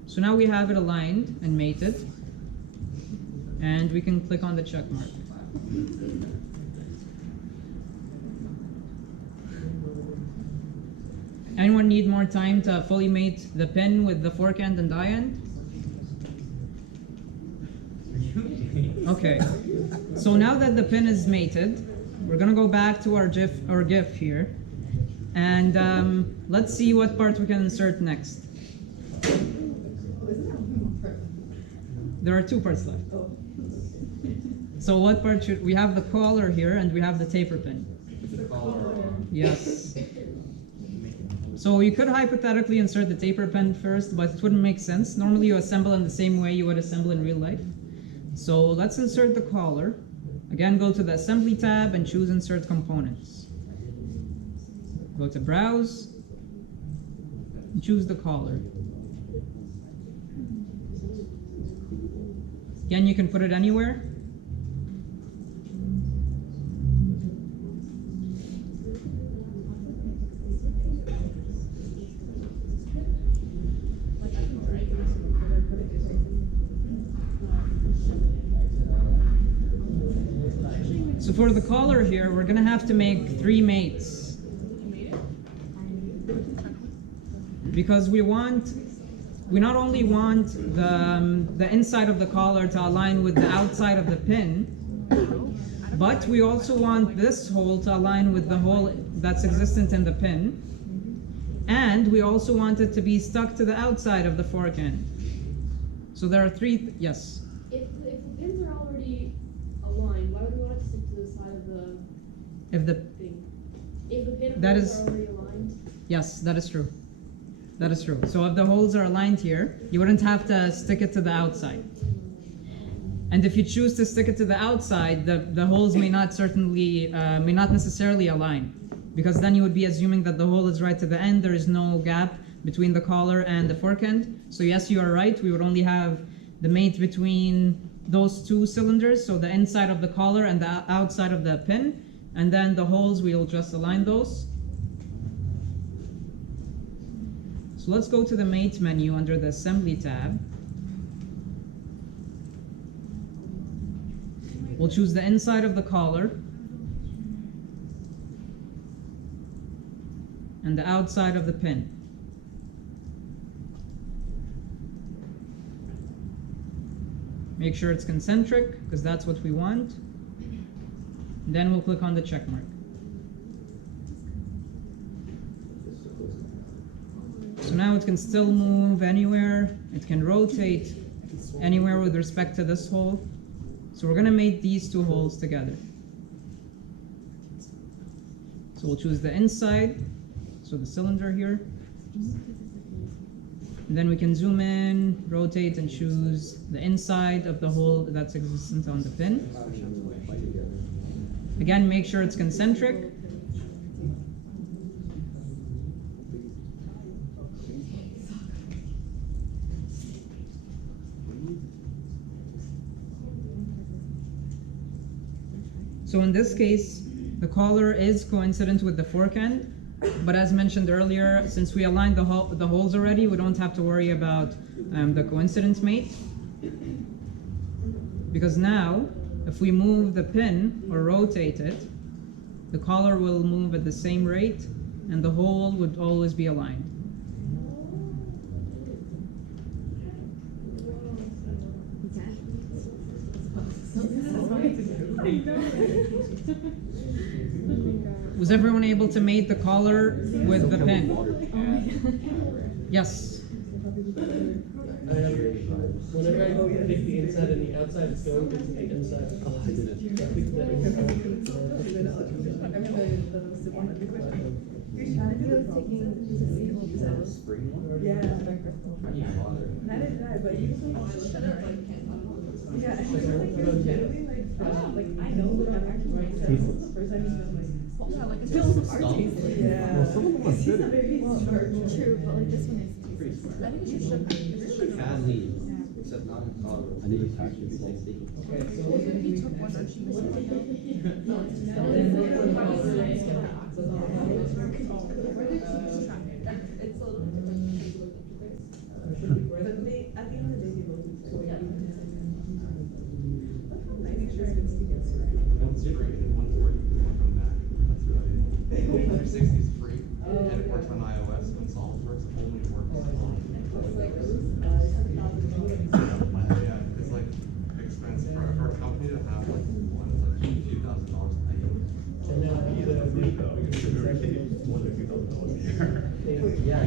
So now we have it aligned and mated, and we can click on the check mark. Anyone need more time to fully mate the pin with the fork end and die end? Okay, so now that the pin is mated, we're gonna go back to our GIF here, and let's see what part we can insert next. There are two parts left. So what part should we have? The collar here, and we have the taper pin. Yes. So you could hypothetically insert the taper pin first, but it wouldn't make sense. Normally you assemble in the same way you would assemble in real life. So let's insert the collar. Again, go to the Assembly tab and choose Insert Components. Go to Browse, and choose the collar. Again, you can put it anywhere. So for the collar here, we're gonna have to make 3 mates. Because we not only want the inside of the collar to align with the outside of the pin, but we also want this hole to align with the hole that's existent in the pin, and we also want it to be stuck to the outside of the fork end. So there are 3, yes? If the pins are already aligned, why would we want it to stick to the side of the thing? If the pin That holes is- are already aligned? Yes, that is true. That is true. So if the holes are aligned here, you wouldn't have to stick it to the outside. And if you choose to stick it to the outside, the holes may not necessarily align, because then you would be assuming that the hole is right to the end. There is no gap between the collar and the fork end. So yes, you are right. We would only have the mate between those 2 cylinders, so the inside of the collar and the outside of the pin, and then the holes, we'll just align those. So let's go to the Mate menu under the Assembly tab. We'll choose the inside of the collar and the outside of the pin. Make sure it's concentric, because that's what we want. Then we'll click on the check mark. So now it can still move anywhere. It can rotate anywhere with respect to this hole. So we're going to mate these 2 holes together. So we'll choose the inside, so the cylinder here. And then we can zoom in, rotate, and choose the inside of the hole that's existent on the pin. Again, make sure it's concentric. So in this case, the collar is coincident with the fork end, but as mentioned earlier, since we aligned the holes already, we don't have to worry about the coincidence mate. Because now, if we move the pin or rotate it, the collar will move at the same rate, and the hole would always be aligned. Was everyone able to mate the collar with the pin? Yes. I have Whenever I Oh, yeah. pick the inside and the outside, it's going into the inside. Oh, I did it. I picked that I inside. remember the Sip one. You're trying to He do was the taking problem. disabled cells. Spring one? Yeah. I need water. Neither did I, but he was like, yeah, and he was like, generally like I know that I'm actually like, this is the first time he's been like, yeah, like it feels our taste. Yeah. Well, some of them are He's good. a very Well, smart. true, but like this one is too sweet. I think it's just sugar. Can leave, except not in Colorado. I need to pack it. Okay, so what did He we? took one or she was But they, at the end of the day, they both do so. Look how nice each other gets to get through. One's free and one's working for one on Mac. That's really, 360 is free, and it works on iOS, and Solidworks only works on. Yeah, it's like expensive for a company to have like one, it's like a few $1,000s a year. And now Yeah,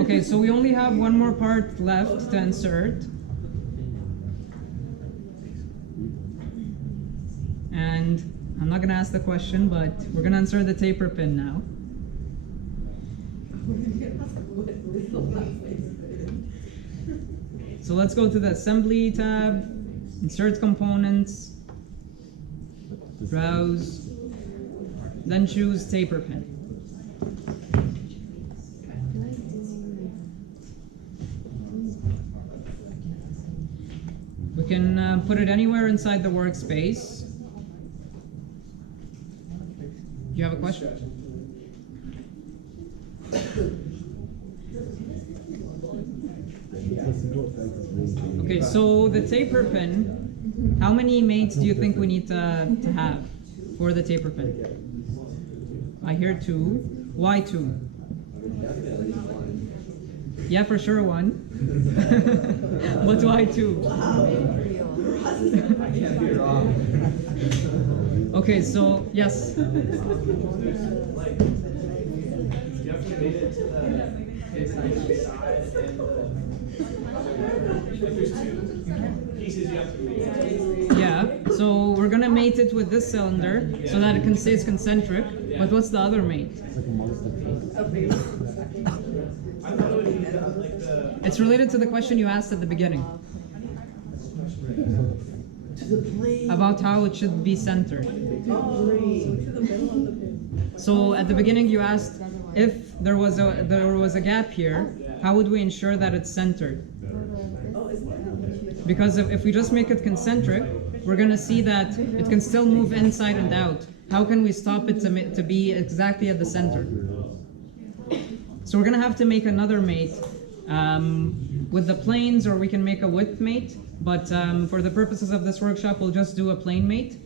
Okay, so we only have one more part left to insert. And I'm not gonna ask the question, but we're gonna insert the taper pin now. So let's go to the assembly tab, insert components, browse, then choose taper pin. We can put it anywhere inside the workspace. Do you have a question? Okay, so the taper pin, how many mates do you think we need to have for the taper pin? I hear 2. Why 2? Yeah, for sure 1. But why 2? I can't be wrong. Okay, So, yes. You have to mate it to the inside and if there's 2 pieces, you have to mate it. Yeah, so we're gonna mate it with this cylinder so that it can stay concentric. But what's the other mate? It's like a monster piece. I thought it would be like the. It's related to the question you asked at the beginning about how it should be centered. To the middle of the pin. So at the beginning you asked if there was a gap here, how would we ensure that it's centered? Oh, isn't that? Because if we just make it concentric, we're gonna see that it can still move inside and out. How can we stop it to be exactly at the center? So we're gonna have to make another mate with the planes, or we can make a width mate. But for the purposes of this workshop, we'll just do a plane mate.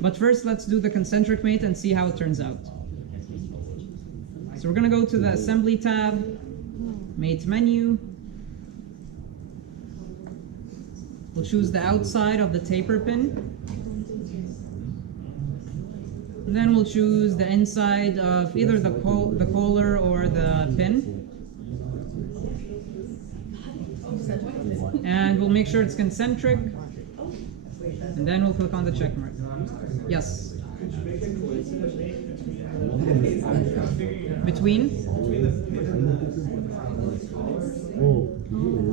But first, let's do the concentric mate and see how it turns out. So we're gonna go to the assembly tab, mate menu. We'll choose the outside of the taper pin. And then we'll choose the inside of either the collar or the pin. And we'll make sure it's concentric. And then we'll click on the check mark. Yes. Between?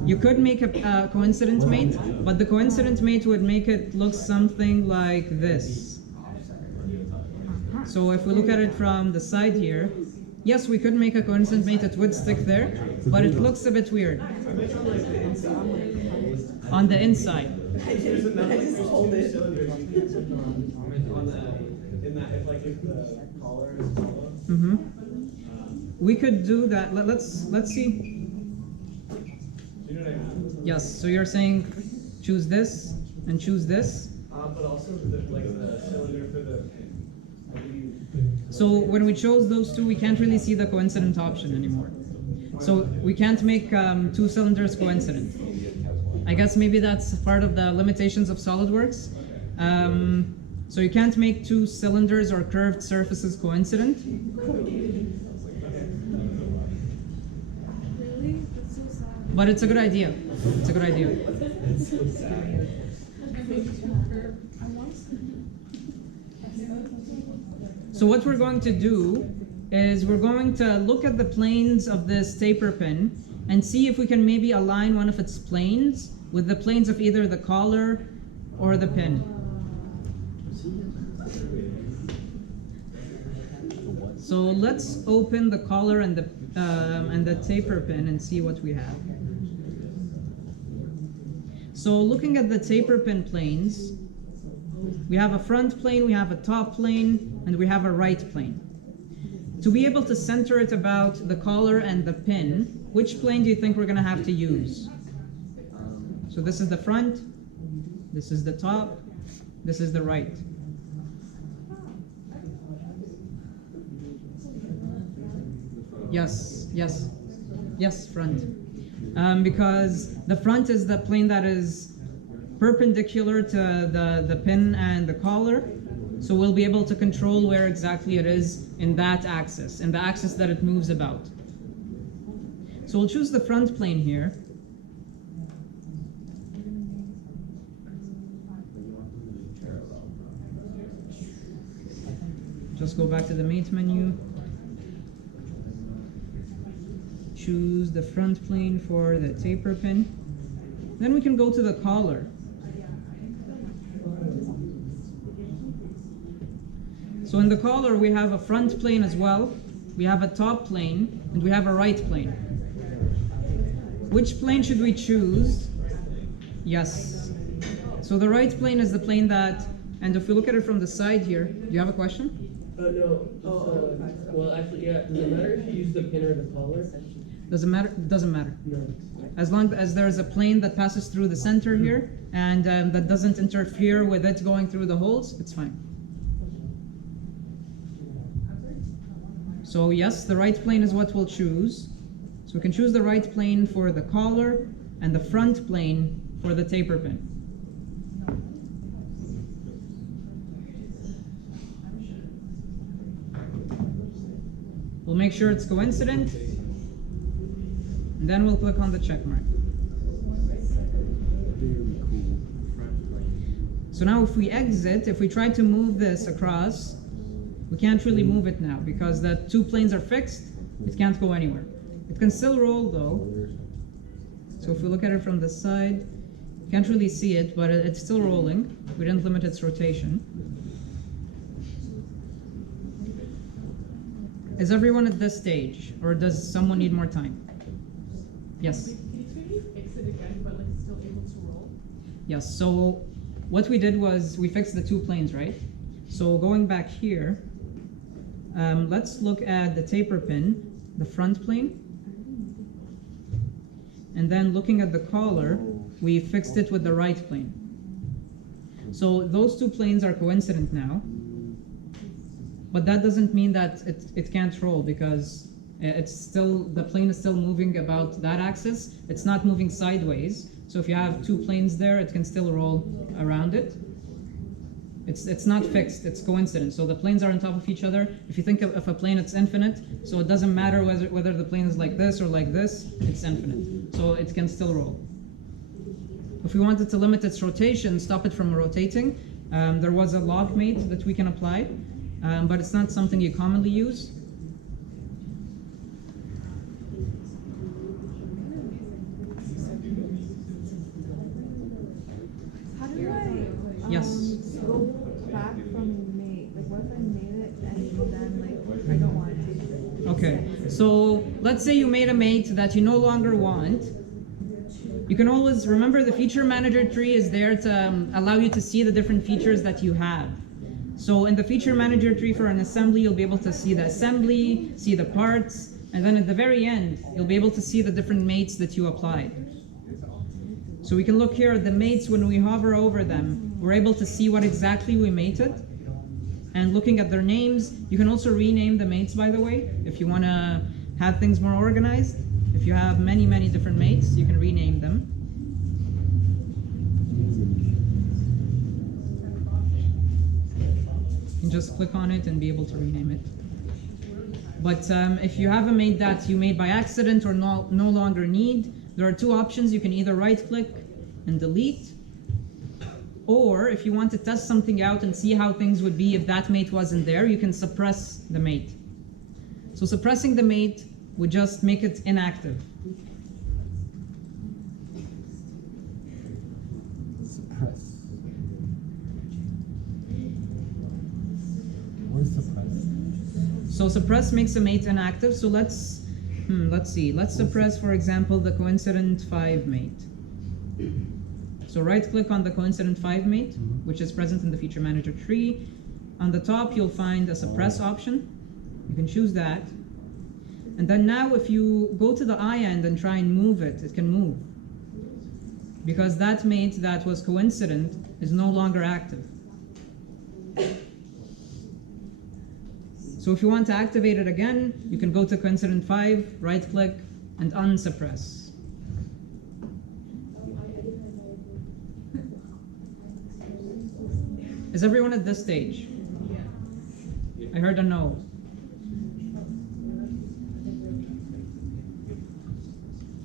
You could make a coincident mate, but the coincident mate would make it look something like this. So if we look at it from the side here, yes, we could make a coincident mate, it would stick there, but it looks a bit weird. On the inside. I just hold it. If the collar is hollow. Mm-hmm. We could do that. Let's see. You know what I mean? Yes. So you're saying choose this and choose this. But also the cylinder for the pin. So when we chose those two, we can't really see the coincident option anymore. So we can't make 2 cylinders coincident. I guess maybe that's part of the limitations of SolidWorks. So you can't make 2 cylinders or curved surfaces coincident. But it's a good idea. It's a good idea. So what we're going to do is we're going to look at the planes of this taper pin and see if we can maybe align one of its planes with the planes of either the collar or the pin. So let's open the collar and the taper pin and see what we have. So looking at the taper pin planes, we have a front plane, we have a top plane, and we have a right plane. To be able to center it about the collar and the pin, which plane do you think we're going to have to use? So this is the front, this is the top, this is the right. Yes, yes, yes, front. Because the front is the plane that is perpendicular to the pin and the collar, so we'll be able to control where exactly it is in that axis, in the axis that it moves about. So we'll choose the front plane here. Just go back to the mate menu. Choose the front plane for the taper pin. Then we can go to the collar. So in the collar we have a front plane as well, we have a top plane, and we have a right plane. Which plane should we choose? Yes. So the right plane is the plane that, and if we look at it from the side here, do you have a question? No. Well, actually, yeah. Does it matter if you use the pin or the collar? Doesn't matter? Doesn't matter. No. As long as there's a plane that passes through the center here, and that doesn't interfere with it going through the holes, it's fine. So yes, the right plane is what we'll choose. So we can choose the right plane for the collar and the front plane for the taper pin. We'll make sure it's coincident, and then we'll click on the check mark. Very cool. So now if we exit, if we try to move this across, we can't really move it now because the two planes are fixed. It can't go anywhere. It can still roll though. So if we look at it from the side, you can't really see it, but it's still rolling. We didn't limit its rotation. Is everyone at this stage, or does someone need more time? Yes. Can you maybe fix it again, but like it's still able to roll? Yes, so what we did was we fixed the two planes, right? So going back here, let's look at the taper pin, the front plane. And then looking at the collar, we fixed it with the right plane. So those two planes are coincident now. But that doesn't mean that it can't roll, because it's still, the plane is still moving about that axis. It's not moving sideways. So if you have two planes there, it can still roll around it. It's not fixed, it's coincident. So the planes are on top of each other. If you think of a plane, it's infinite. So it doesn't matter whether the plane is like this or like this, it's infinite. So it can still roll. If we wanted to limit its rotation, stop it from rotating, there was a log mate that we can apply. But it's not something you commonly use. How do I Yes. go back from mate? Like what if I made it and then like I don't want it? Okay, so let's say you made a mate that you no longer want. You can always remember the feature manager tree is there to allow you to see the different features that you have. So in the feature manager tree for an assembly, you'll be able to see the assembly, see the parts, and then at the very end, you'll be able to see the different mates that you applied. So we can look here at the mates. When we hover over them, we're able to see what exactly we mated. And looking at their names, you can also rename the mates, by the way, if you want to have things more organized. If you have many, many different mates, you can rename them. You can just click on it and be able to rename it. But if you have a mate that you made by accident or no longer need, there are two options. You can either right-click and delete, or if you want to test something out and see how things would be if that mate wasn't there, you can suppress the mate. So suppressing the mate would just make it inactive. Suppress. What is suppress? So suppress makes a mate inactive. So let's see. Let's suppress, for example, the coincident 5 mate. So right-click on the coincident 5 mate, which is present in the feature manager tree. On the top, you'll find a suppress option. You can choose that. And then now if you go to the eye end and try and move it, it can move. Because that mate that was coincident is no longer active. So if you want to activate it again, you can go to coincident 5, right-click, and unsuppress. Is everyone at this stage? I heard a no.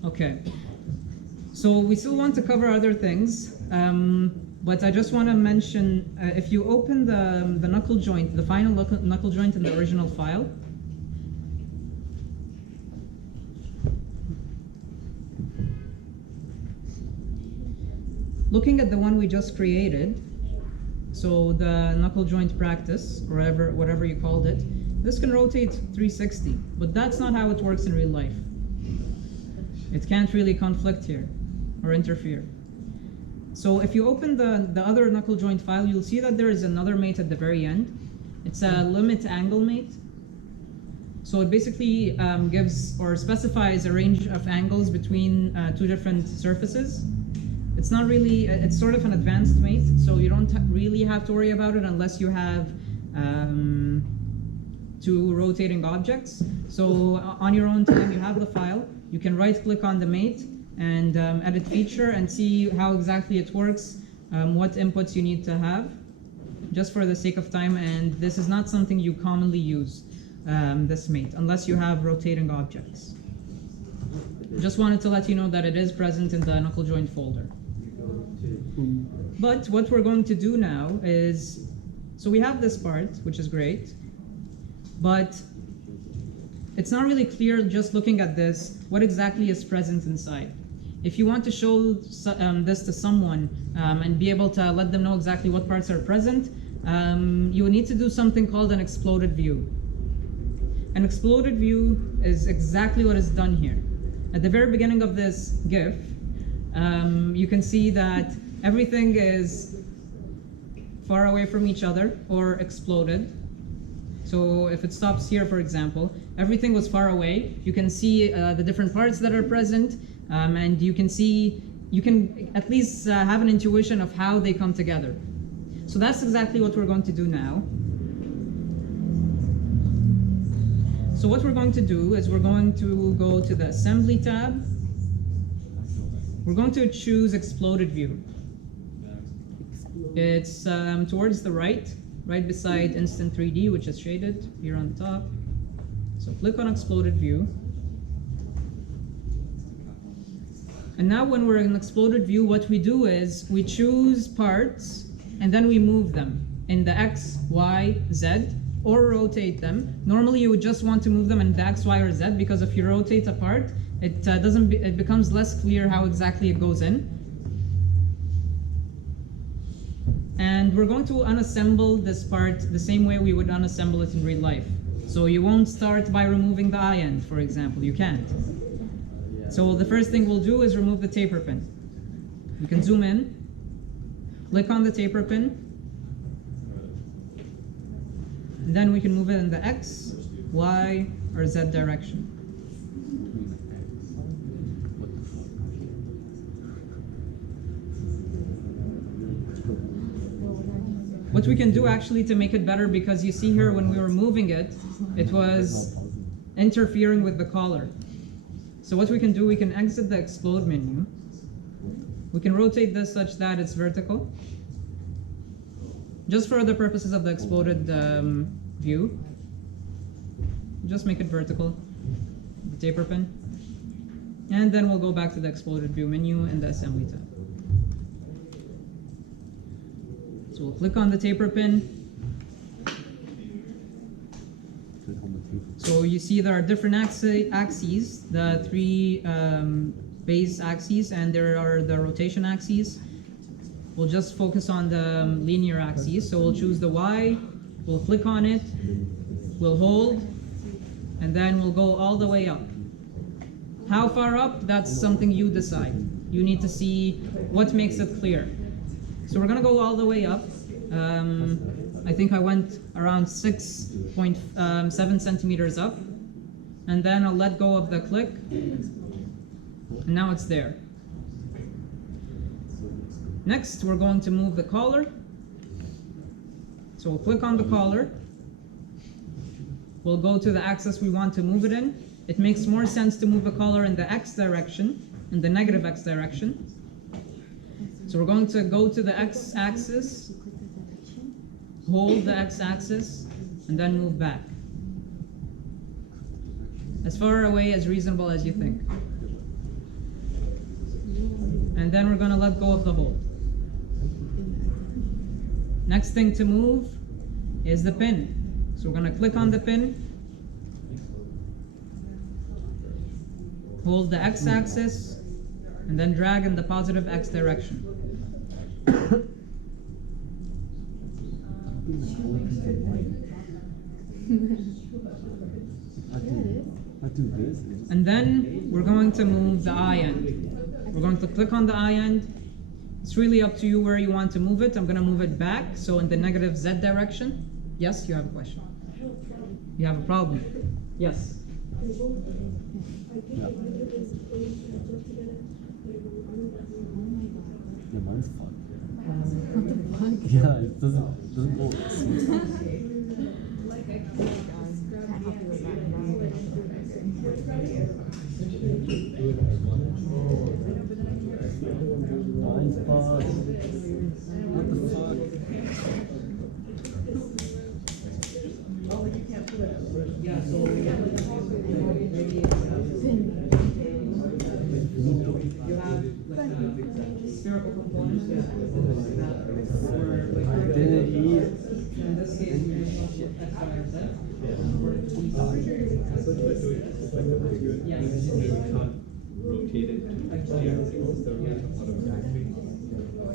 Okay. So we still want to cover other things, but I just want to mention, if you open the knuckle joint, the final knuckle joint in the original file, looking at the one we just created, so the knuckle joint practice, or whatever you called it, this can rotate 360, but that's not how it works in real life. It can't really conflict here or interfere. So if you open the other knuckle joint file, you'll see that there is another mate at the very end. It's a limit angle mate. So it basically gives or specifies a range of angles between two different surfaces. It's not really, it's sort of an advanced mate, so you don't really have to worry about it unless you have two rotating objects. So on your own time, you have the file. You can right-click on the mate and edit feature and see how exactly it works, what inputs you need to have, just for the sake of time. And this is not something you commonly use, this mate, unless you have rotating objects. Just wanted to let you know that it is present in the knuckle joint folder. But what we're going to do now is, so we have this part, which is great, but it's not really clear just looking at this what exactly is present inside. If you want to show this to someone and be able to let them know exactly what parts are present, you will need to do something called an exploded view. An exploded view is exactly what is done here. At the very beginning of this GIF, you can see that everything is far away from each other or exploded. So if it stops here, for example, everything was far away. You can see the different parts that are present, and you can at least have an intuition of how they come together. So that's exactly what we're going to do now. So what we're going to do is we're going to go to the Assembly tab. We're going to choose Exploded View. It's towards the right beside Instant 3D, which is shaded here on the top. So click on Exploded View. And now when we're in Exploded View, what we do is we choose parts and then we move them in the X, Y, Z, or rotate them. Normally you would just want to move them in the X, Y, or Z, because if you rotate a part, it becomes less clear how exactly it goes in. And we're going to unassemble this part the same way we would unassemble it in real life. So you won't start by removing the eye end, for example. You can't. So the first thing we'll do is remove the taper pin. You can zoom in, click on the taper pin, and then we can move it in the X, Y, or Z direction. What we can do actually to make it better, because you see here when we were moving it, it was interfering with the collar. So what we can do, we can exit the explode menu. We can rotate this such that it's vertical, just for the purposes of the exploded view. just make it vertical, the taper pin. And then we'll go back to the exploded view menu in the assembly tab. So we'll click on the taper pin. So you see there are different axes, the three base axes, and there are the rotation axes. We'll just focus on the linear axes. So we'll choose the Y, we'll click on it, we'll hold, and then we'll go all the way up. How far up? That's something you decide. You need to see what makes it clear. So we're gonna go all the way up. I think I went around 6.7 centimeters up, and then I'll let go of the click, and now it's there. Next, we're going to move the collar. So we'll click on the collar. We'll go to the axis we want to move it in. It makes more sense to move the collar in the X direction, in the negative X direction. So we're going to go to the X axis, hold the X axis, and then move back. As far away as reasonable as you think. And then we're going to let go of the hold. Next thing to move is the pin. So we're going to click on the pin, hold the X axis, and then drag in the positive X direction. I do this. And then we're going to move the eye end. We're going to click on the eye end. It's really up to you where you want to move it. I'm going to move it back, so in the negative Z direction. Yes, you have a question. You have a problem. Yes. Yeah. Yeah, mine's fun. Yeah, it doesn't work. Mine's fun. What the fuck? Spherical components that I didn't eat. in this case, we're going to X, Y, or Z.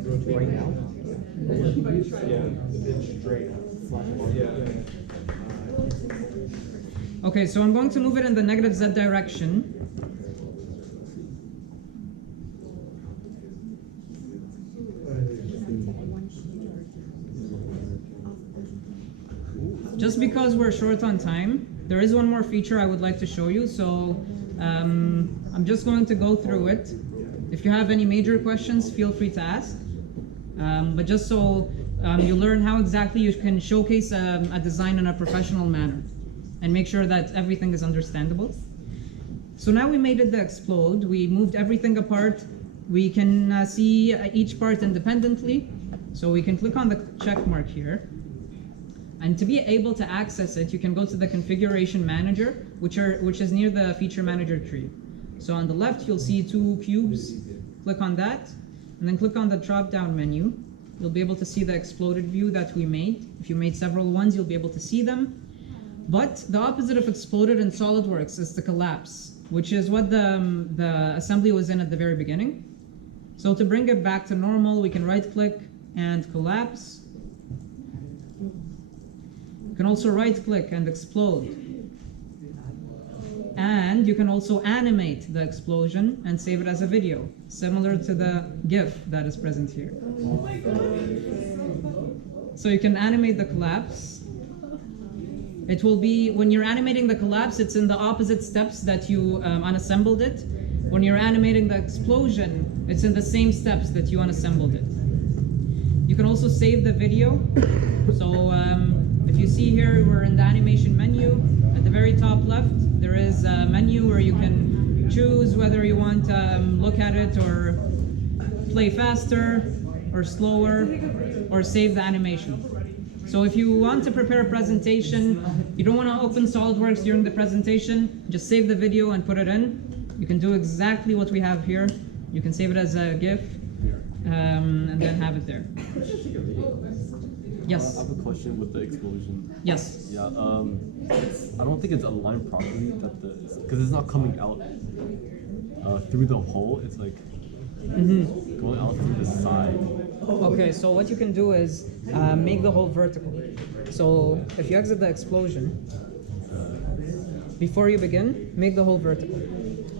Rotate it. Right now? Yeah, it's straight. Yeah. Okay, so I'm going to move it in the negative Z direction. Just because we're short on time, there is one more feature I would like to show you. So I'm just going to go through it. If you have any major questions, feel free to ask. But just so you learn how exactly you can showcase a design in a professional manner and make sure that everything is understandable. So now we made it the explode. We moved everything apart. We can see each part independently. So we can click on the check mark here. And to be able to access it, you can go to the configuration manager, which is near the feature manager tree. So on the left, you'll see two cubes. Click on that, and then click on the drop-down menu. You'll be able to see the exploded view that we made. If you made several ones, you'll be able to see them. But the opposite of exploded in SolidWorks is the collapse, which is what the assembly was in at the very beginning. So to bring it back to normal, we can right-click and collapse. You can also right-click and explode. And you can also animate the explosion and save it as a video, similar to the GIF that is present here. Oh my god. So you can animate the collapse. It will be, when you're animating the collapse, it's in the opposite steps that you unassembled it. When you're animating the explosion, it's in the same steps that you unassembled it. You can also save the video. So if you see here, we're in the animation menu. At the very top left, there is a menu where you can choose whether you want to look at it or play faster or slower or save the animation. So if you want to prepare a presentation, you don't want to open SolidWorks during the presentation, just save the video and put it in. You can do exactly what we have here. You can save it as a GIF, and then have it there. Yes. I have a question with the explosion. Yes. Yeah, I don't think it's aligned properly because it's not coming out through the hole. It's like going out through the side. Okay, so what you can do is make the hole vertical. So if you exit the explosion, before you begin, make the hole vertical.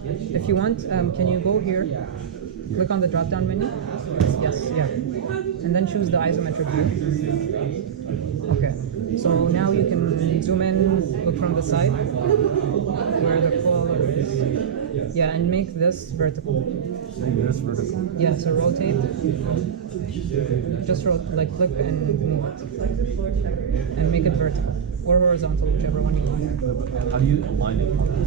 If you want, can you go here? Click on the drop-down menu. Yes, yeah. And then choose the isometric view. Okay. So now you can zoom in, look from the side, where the color is. Yeah, and make this vertical. Make this vertical. Yeah, so rotate. Just like click and move it. And make it vertical. Or horizontal, whichever one you want. How do you align it properly?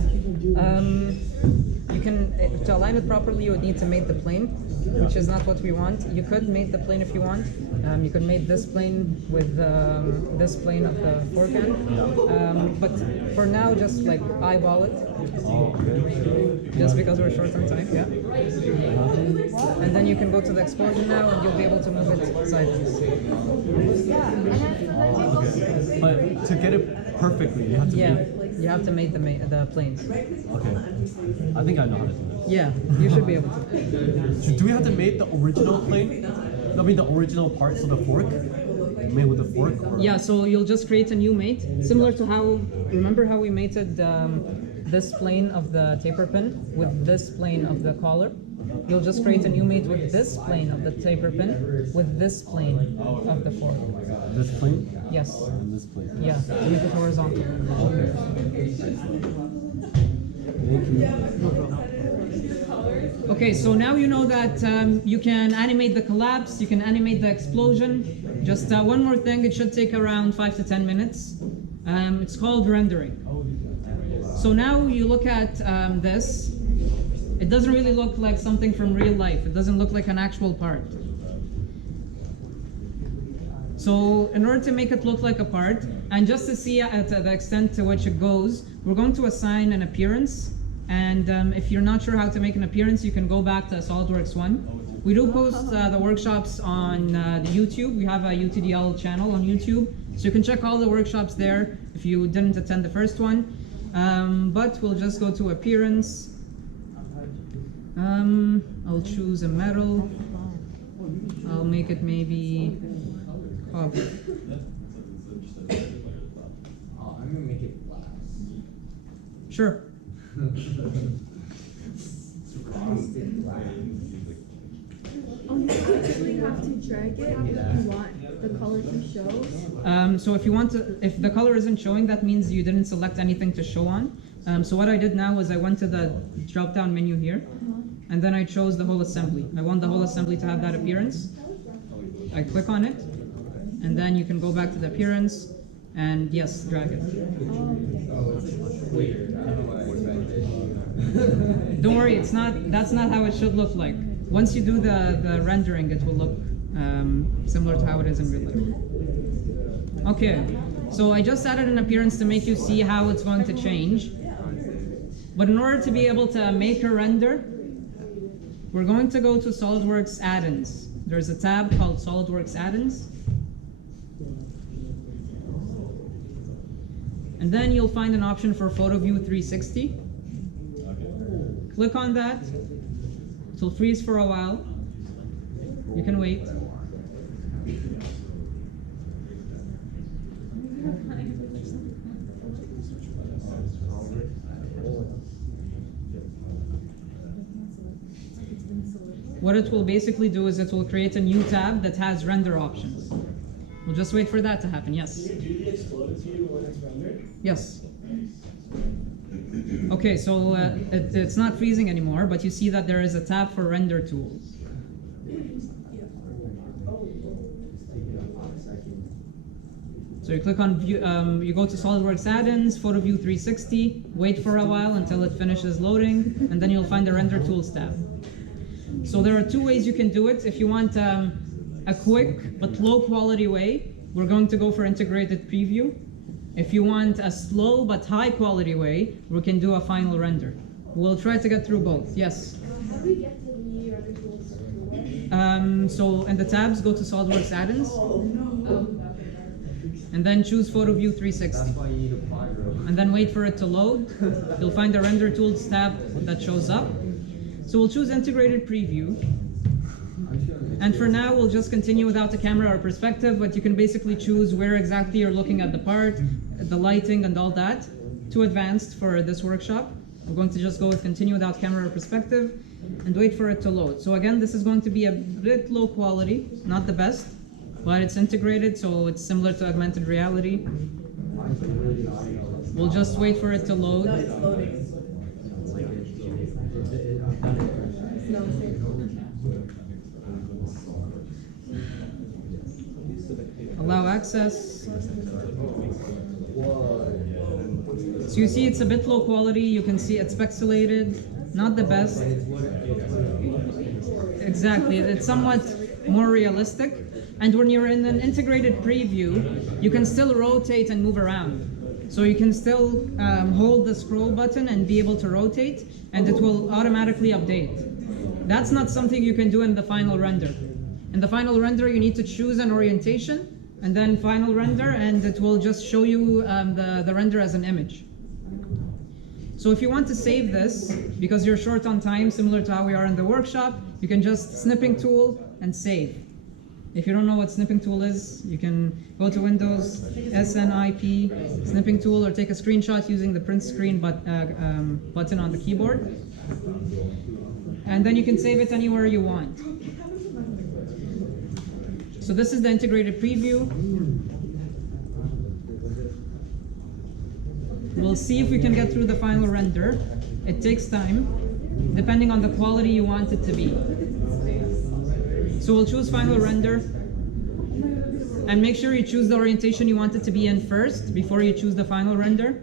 You can, to align it properly, you would need to mate the plane, which is not what we want. You could mate the plane if you want. You could mate this plane with this plane of the forehand. But for now, just like eyeball it. Oh, okay. Just because we're short on time, yeah. And then you can go to the explosion now, and you'll be able to move it sideways. Okay. But to get it perfectly, you have to You have to mate the planes. Okay. I think I know how to do this. Yeah, you should be able to. Do we have to make the original plane? I mean the original part, so the fork? Made with the fork? Or? Yeah, so you'll just create a new mate, similar to how, remember how we mated this plane of the taper pin with this plane of the collar? You'll just create a new mate with this plane of the taper pin with this plane of the fork. This plane? Yes. And this plane? Yeah, to make it horizontal. Okay. Thank you. Okay, so now you know that you can animate the collapse, you can animate the explosion. Just one more thing, it should take around 5 to 10 minutes. It's called rendering. So now you look at this. It doesn't really look like something from real life. It doesn't look like an actual part. So in order to make it look like a part, and just to see at the extent to which it goes, we're going to assign an appearance. And if you're not sure how to make an appearance, you can go back to SolidWorks 1. We do post the workshops on the YouTube. We have a UTDL channel on YouTube. So you can check all the workshops there if you didn't attend the first one. But we'll just go to appearance. I'll choose a metal. I'll make it maybe copper. I'm gonna make it glass. Sure. Frosted glass. Oh, you actually have to drag it if you want the color to show. So if you want to, if the color isn't showing, that means you didn't select anything to show on. So what I did now was I went to the drop-down menu here, and then I chose the whole assembly. I want the whole assembly to have that appearance. I click on it, and then you can go back to the appearance, and yes, drag it. Weird. I don't know what I expected. Don't worry, that's not how it should look like. Once you do the rendering, it will look similar to how it is in real life. Okay, so I just added an appearance to make you see how it's going to change. But in order to be able to make a render, we're going to go to SolidWorks add-ins. There's a tab called SolidWorks add-ins. And then you'll find an option for Photo View 360. Click on that. It'll freeze for a while. You can wait. What it will basically do is it will create a new tab that has render options. We'll just wait for that to happen, yes. Do the explode view when it's rendered? Yes. Okay, so it's not freezing anymore, but you see that there is a tab for render tools. So you click on view, you go to SolidWorks add-ins, Photo View 360, wait for a while until it finishes loading, and then you'll find the render tools tab. So there are two ways you can do it. If you want a quick but low quality way, we're going to go for integrated preview. If you want a slow but high quality way, we can do a final render. We'll try to get through both. Yes? How do we get to the render tools? So in the tabs, go to SolidWorks add-ins, and then choose Photo View 360. why you need a quadro. And then wait for it to load. You'll find the Render Tools tab that shows up. So we'll choose Integrated Preview. And for now, we'll just continue without the camera or perspective, but you can basically choose where exactly you're looking at the part, the lighting and all that. Too advanced for this workshop. We're going to just go with continue without camera or perspective and wait for it to load. So again, this is going to be a bit low quality, not the best, but it's integrated, so it's similar to augmented reality. We'll just wait for it to load. No, it's loading. No, it's Allow access. So you see it's a bit low quality, you can see it's pixelated, not the best. Exactly, it's somewhat more realistic. And when you're in an integrated preview, you can still rotate and move around. So you can still hold the scroll button and be able to rotate, and it will automatically update. That's not something you can do in the final render. In the final render, you need to choose an orientation, and then final render, and it will just show you the render as an image. So if you want to save this, because you're short on time, similar to how we are in the workshop, you can just snipping tool and save. If you don't know what snipping tool is, you can go to Windows, SNIP, snipping tool, or take a screenshot using the print screen button on the keyboard. And then you can save it anywhere you want. So this is the integrated preview. We'll see if we can get through the final render. It takes time, depending on the quality you want it to be. So we'll choose final render. And make sure you choose the orientation you want it to be in first, before you choose the final render.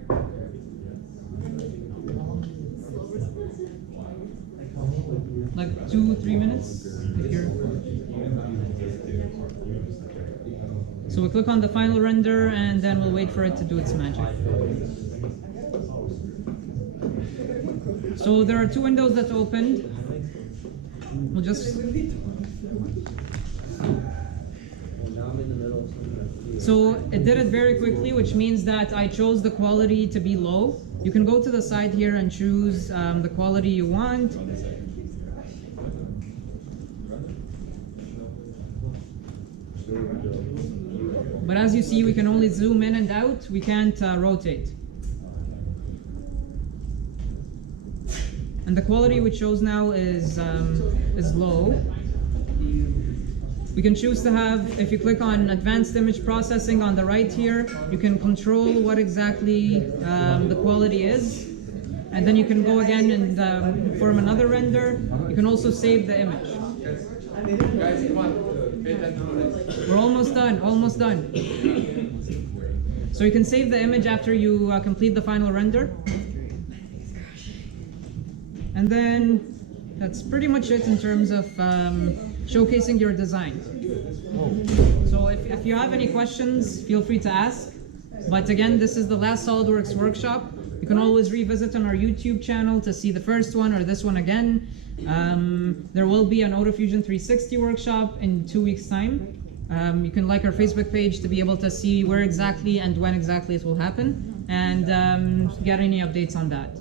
Like 2-3 minutes, if you're... So we'll click on the final render, and then we'll wait for it to do its magic. So there are two windows that opened. We'll just... So it did it very quickly, which means that I chose the quality to be low. You can go to the side here and choose the quality you want. But as you see, we can only zoom in and out. We can't rotate. And the quality we chose now is low. We can choose to have, if you click on Advanced Image Processing on the right here, you can control what exactly the quality is. And then you can go again and form another render. You can also save the image. Guys, come on. We're almost done, almost done. So you can save the image after you complete the final render. And then that's pretty much it in terms of showcasing your design. So if you have any questions, feel free to ask. But again, this is the last SolidWorks workshop. You can always revisit on our YouTube channel to see the first one or this one again. There will be an AutoFusion 360 workshop in 2 weeks' time. You can like our Facebook page to be able to see where exactly and when exactly it will happen, and get any updates on that.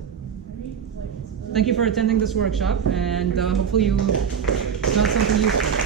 Thank you for attending this workshop, and hopefully you got something useful.